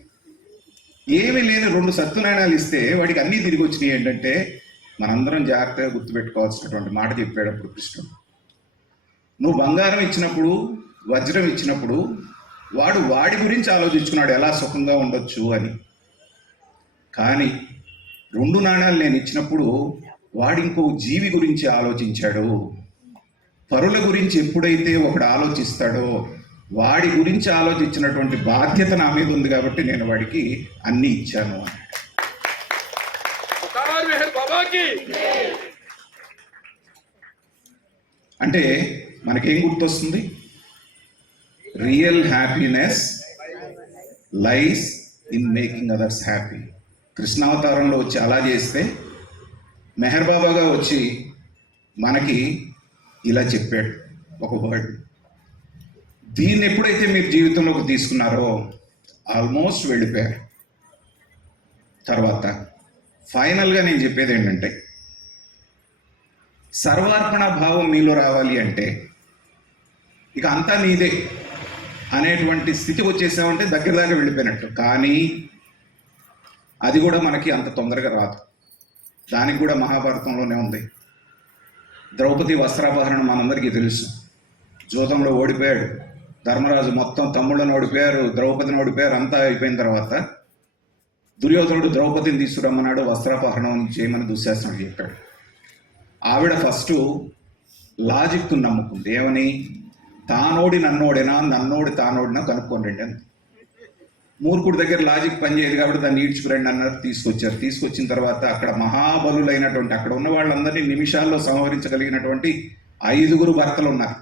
ఏమీ లేని 2 సత్తు నాణ్యాలు ఇస్తే వాడికి అన్నీ తిరిగి వచ్చినాయి. ఏంటంటే మనందరం జాగ్రత్తగా గుర్తుపెట్టుకోవాల్సినటువంటి మాట చెప్పాడు అప్పుడు కృష్ణుడు. నువ్వు బంగారం ఇచ్చినప్పుడు వజ్రం ఇచ్చినప్పుడు వాడు వాడి గురించి ఆలోచించుకున్నాడు ఎలా సుఖంగా ఉండొచ్చు అని. కానీ 2 నాణ్యాలు నేను ఇచ్చినప్పుడు వాడు ఇంకో జీవి గురించి ఆలోచించాడు. పరుల గురించి ఎప్పుడైతే ఒకడు ఆలోచిస్తాడో వాడి గురించి ఆలోచించినటువంటి బాధ్యత నా మీద ఉంది కాబట్టి నేను వాడికి అన్నీ ఇచ్చాను అని. అంటే మనకేం గుర్తొస్తుంది? Real happiness lies in making others happy. కృష్ణావతారంలో వచ్చి అలా చేస్తే, మెహర్ బాబాగా వచ్చి మనకి ఇలా చెప్పాడు ఒక వర్డ్. దీన్ని ఎప్పుడైతే మీరు జీవితంలోకి తీసుకున్నారో ఆల్మోస్ట్ వెళ్ళిపోయారు. తర్వాత ఫైనల్గా నేను చెప్పేది ఏంటంటే, సర్వార్పణ భావం మీలో రావాలి అంటే ఇక అంతా నీదే అనేటువంటి స్థితికి వచ్చేసామంటే దగ్గర దాకా వెళ్ళిపోయినట్టు. కానీ అది కూడా మనకి అంత తొందరగా రాదు. దానికి కూడా మహాభారతంలోనే ఉంది. ద్రౌపది వస్త్రాపహరణం మనందరికీ తెలుసు. జూదంలో ఓడిపోయాడు ధర్మరాజు, మొత్తం తమ్ముళ్ళని ఓడిపోయారు, ద్రౌపదిని ఓడిపోయారు, అంతా అయిపోయిన తర్వాత దుర్యోధనుడు ద్రౌపదిని తీసుకురమ్మన్నాడు, వస్త్రాపహరణం చేయమని దుశ్శాసనుడు చెప్పాడు. ఆవిడ ఫస్ట్ లాజిక్ నమ్ముకుంది. ఏమని? తానోడి నన్నోడేనా, నన్నోడి తానోడినా కనుక్కోండి అని. మూర్ఖుడి దగ్గర లాజిక్ పనిచేయదు కాబట్టి దాన్ని ఈడ్చుకురండి అన్నారు. తీసుకొచ్చారు. తీసుకొచ్చిన తర్వాత అక్కడ మహాబలులైనటువంటి అక్కడ ఉన్న వాళ్ళందరినీ నిమిషాల్లో సంహరించగలిగినటువంటి 5 భర్తలు ఉన్నారు.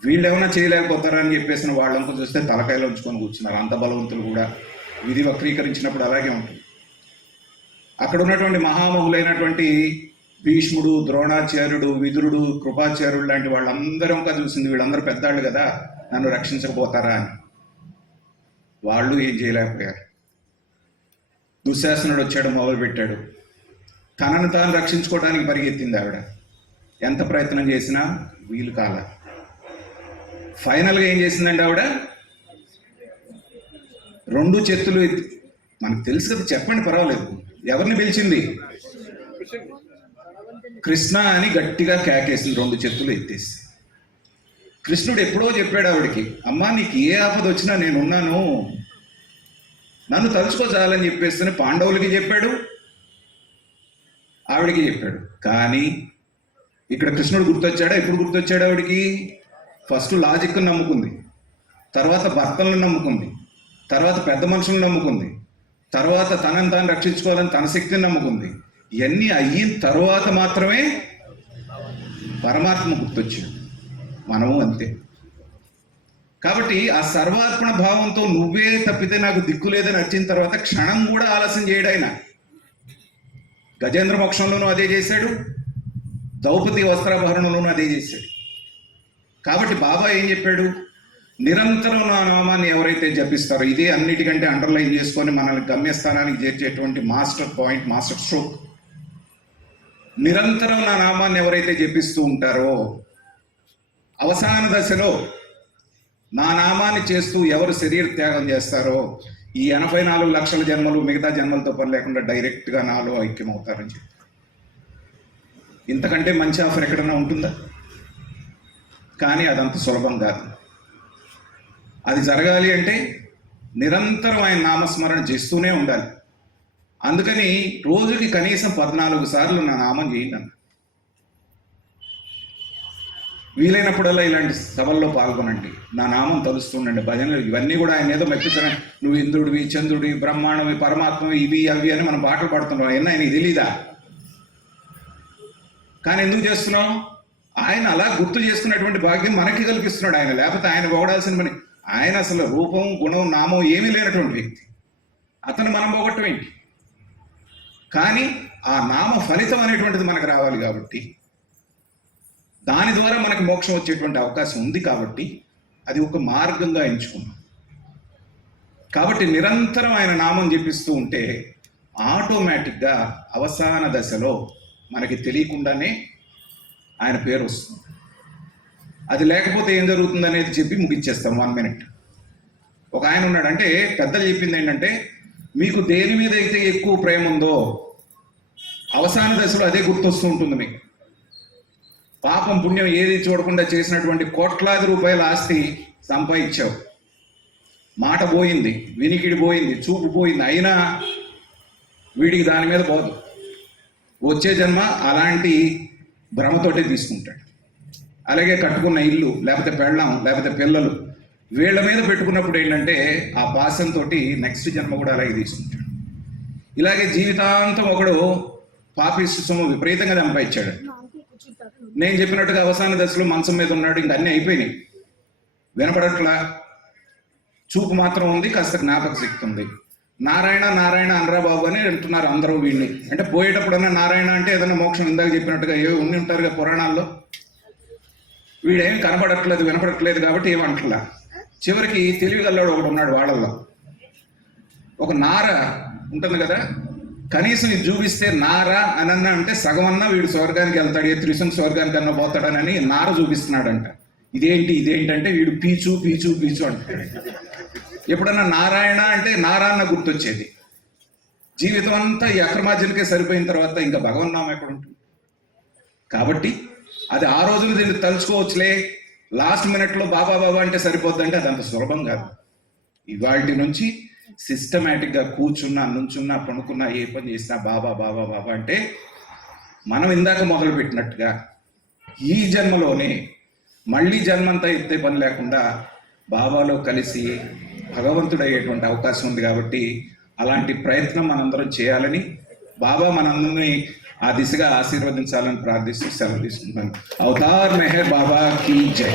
వీళ్ళేమైనా చేయలేకపోతారని చెప్పేసిన వాళ్ళంతా చూస్తే తలకాయలో ఉంచుకొని కూర్చున్నారు. అంత బలవంతులు కూడా. విధి వక్రీకరించినప్పుడు అలాగే ఉంటుంది. అక్కడ ఉన్నటువంటి మహామహులైనటువంటి భీష్ముడు, ద్రోణాచార్యుడు, విదురుడు, కృపాచార్యుడు లాంటి వాళ్ళందరూ ఇంకా చూసింది, వీళ్ళందరూ పెద్దాళ్ళు కదా, నన్ను రక్షించకపోతారా అని. వాళ్ళు ఏం చేయలేకపోయారు. దుశ్శాసనుడు వచ్చాడు, మొదలుపెట్టాడు. తనను తాను రక్షించుకోవడానికి పరిగెత్తింది ఆవిడ. ఎంత ప్రయత్నం చేసినా వీలు కాల. ఫైనల్గా ఏం చేసిందండి ఆవిడ? 2 చేతులు ఎత్తి, మనకు తెలుసు కదా, చెప్పండి పర్వాలేదు, ఎవరిని పిలిచింది? కృష్ణ అని గట్టిగా కేకేసింది. 2 చేతులు ఎత్తేసి. కృష్ణుడు ఎప్పుడో చెప్పాడు ఆవిడికి, అమ్మా నీకు ఏ ఆపద వచ్చినా నేనున్నాను, నన్ను తలుచుకో చాలని చెప్పేస్తేనే పాండవులకి చెప్పాడు, ఆవిడికి చెప్పాడు. కానీ ఇక్కడ కృష్ణుడు గుర్తొచ్చాడా? ఎప్పుడు గుర్తొచ్చాడు ఆవిడికి? ఫస్ట్ లాజిక్ నమ్ముకుంది, తర్వాత భర్తలను నమ్ముకుంది, తర్వాత పెద్ద మనుషులను నమ్ముకుంది, తర్వాత తనను తాను రక్షించుకోవాలని తన శక్తిని నమ్ముకుంది. ఇవన్నీ అయిన తర్వాత మాత్రమే పరమాత్మ గుర్తొచ్చాడు. మనము అంతే. కాబట్టి ఆ సర్వార్పణ భావంతో నువ్వే తప్పితే నాకు దిక్కు లేదని వచ్చిన తర్వాత క్షణం కూడా ఆలస్యం చేయడు ఆయన. గజేంద్ర మోక్షంలోనూ అదే చేశాడు, ద్రౌపది వస్త్రాభరణంలోనూ అదే చేశాడు. కాబట్టి బాబా ఏం చెప్పాడు? నిరంతరం నా నామాన్ని ఎవరైతే జపిస్తారో, ఇదే అన్నిటికంటే అండర్లైన్ చేసుకొని మనల్ని గమ్యస్థానానికి చేర్చేటువంటి మాస్టర్ పాయింట్, మాస్టర్ స్ట్రోక్. నిరంతరం నా నామాన్ని ఎవరైతే జపిస్తూ ఉంటారో, అవసాన దశలో నా నామాన్ని చేస్తూ ఎవరు శరీర త్యాగం చేస్తారో, ఈ 84 లక్షల జన్మలు మిగతా జన్మలతో పని లేకుండా డైరెక్ట్గా నాలో ఐక్యమవుతారని చెప్పి. ఇంతకంటే మంచి ఆఫర్ ఎక్కడన్నా ఉంటుందా? కానీ అదంత సులభం కాదు. అది జరగాలి అంటే నిరంతరం ఆయన నామస్మరణ చేస్తూనే ఉండాలి. అందుకని రోజుకి కనీసం 14 సార్లు నా నామం చేయండి అన్న. వీలైనప్పుడల్లా ఇలాంటి సభల్లో పాల్గొనండి, నా నామం తలుస్తుండండి, భజనలు ఇవన్నీ కూడా ఆయన ఏదో మెప్పించడం. నువ్వు ఇంద్రుడివి, చంద్రుడివి, బ్రహ్మాండవి, పరమాత్మవి, ఇవి అవి అని మనం పాటలు పాడుతున్నాం. అయినా ఆయనకి తెలీదా? కానీ ఎందుకు చేస్తున్నాం? ఆయన అలా గుర్తు చేసుకున్నటువంటి భాగ్యం మనకి కల్పిస్తున్నాడు ఆయన. లేకపోతే ఆయన పొగడాల్సిన పని. ఆయన అసలు రూపం, గుణం, నామం ఏమీ లేనటువంటి వ్యక్తి. అతను మనం పొగట్టం ఏంటి? కానీ ఆ నామ ఫలితం అనేటువంటిది మనకు రావాలి కాబట్టి, దాని ద్వారా మనకు మోక్షం వచ్చేటువంటి అవకాశం ఉంది కాబట్టి అది ఒక మార్గంగా ఎంచుకున్నాం. కాబట్టి నిరంతరం ఆయన నామం జపిస్తూ ఉంటే ఆటోమేటిక్గా అవసాన దశలో మనకి తెలియకుండానే ఆయన పేరు వస్తుంది. అది లేకపోతే ఏం జరుగుతుంది అనేది చెప్పి ముగించేస్తాం 1 minute. ఒక ఆయన ఉన్నాడు, అంటే పెద్దలు చెప్పింది ఏంటంటే, మీకు దేని మీద అయితే ఎక్కువ ప్రేమ ఉందో అవసాన దశలో అదే గుర్తొస్తూ ఉంటుంది మీకు. పాపం పుణ్యం ఏది చూడకుండా చేసినటువంటి కోట్లాది రూపాయల ఆస్తి సంపాదించావు, మాట పోయింది, వినికిడి పోయింది, చూపు పోయింది, అయినా వీడికి దాని మీద పోదు. వచ్చే జన్మ అలాంటి భ్రమతోటే తీసుకుంటాడు. అలాగే కట్టుకున్న ఇల్లు, లేకపోతే పెళ్ళాం, లేకపోతే పిల్లలు, వీళ్ళ మీద పెట్టుకున్నప్పుడు ఏంటంటే ఆ పాసంతో నెక్స్ట్ జన్మ కూడా అలాగే తీసుకుంటాడు. ఇలాగే జీవితాంతం ఒకడు పాపిష్టి సొమ్ము విపరీతంగా సంపాదించాడు. నేను చెప్పినట్టుగా అవసాన దశలో మంచం మీద ఉన్నాడు, ఇంక అన్నీ అయిపోయినాయి, వినపడట్లా, చూపు మాత్రం ఉంది, కాస్త జ్ఞాపక శక్తి ఉంది. నారాయణ నారాయణ అనరా బాబు అని అంటున్నారు అందరూ వీడిని. అంటే పోయేటప్పుడన్నా నారాయణ అంటే ఏదైనా మోక్షం ఇందాక చెప్పినట్టుగా ఏవి ఉండి ఉంటారుగా పురాణాల్లో. వీడేం కనపడట్లేదు, వినపడట్లేదు కాబట్టి ఏమంటలా. చివరికి తెలివిగల్లాడు ఒకడు ఉన్నాడు వాళ్ళల్లో. ఒక నార ఉంటుంది కదా, కనీసం ఇది చూపిస్తే నారా అనన్నా అంటే సగం అన్నా వీడు స్వర్గానికి వెళ్తాడు, ఏ త్రిశంఖ స్వర్గానికి అన్నా పోతాడనని నార చూపిస్తున్నాడంట. ఇదేంటంటే వీడు పీచు పీచు పీచు అంటాడు. ఎప్పుడన్నా నారాయణ అంటే నారాయణ గుర్తొచ్చేది. జీవితం అంతా ఈ అక్రమార్జనకే సరిపోయిన తర్వాత ఇంకా భగవన్నామం ఎక్కడ ఉంటుంది? కాబట్టి అది ఆ రోజున దీన్ని తలుచుకోవచ్చులే, లాస్ట్ మినిట్లో బాబా బాబా అంటే సరిపోద్దంటే అది అంత సులభం కాదు. ఇవాటి నుంచి సిస్టమేటిక్గా కూర్చున్నా, నుంచున్నా, పనుకున్నా, ఏ పని చేసినా బాబా బాబా బాబా అంటే మనం ఇందాక మొదలు పెట్టినట్టుగా ఈ జన్మలోనే మళ్ళీ జన్మంతా ఎత్తే పని లేకుండా బాబాలో కలిసి భగవంతుడయ్యేటువంటి అవకాశం ఉంది. కాబట్టి అలాంటి ప్రయత్నం మనందరం చేయాలని, బాబా మనందరినీ ఆ దిశగా ఆశీర్వదించాలని ప్రార్థిస్తూ సెలవు తీసుకుంటున్నాను. అవతార్ మెహర్ బాబా కీ జై.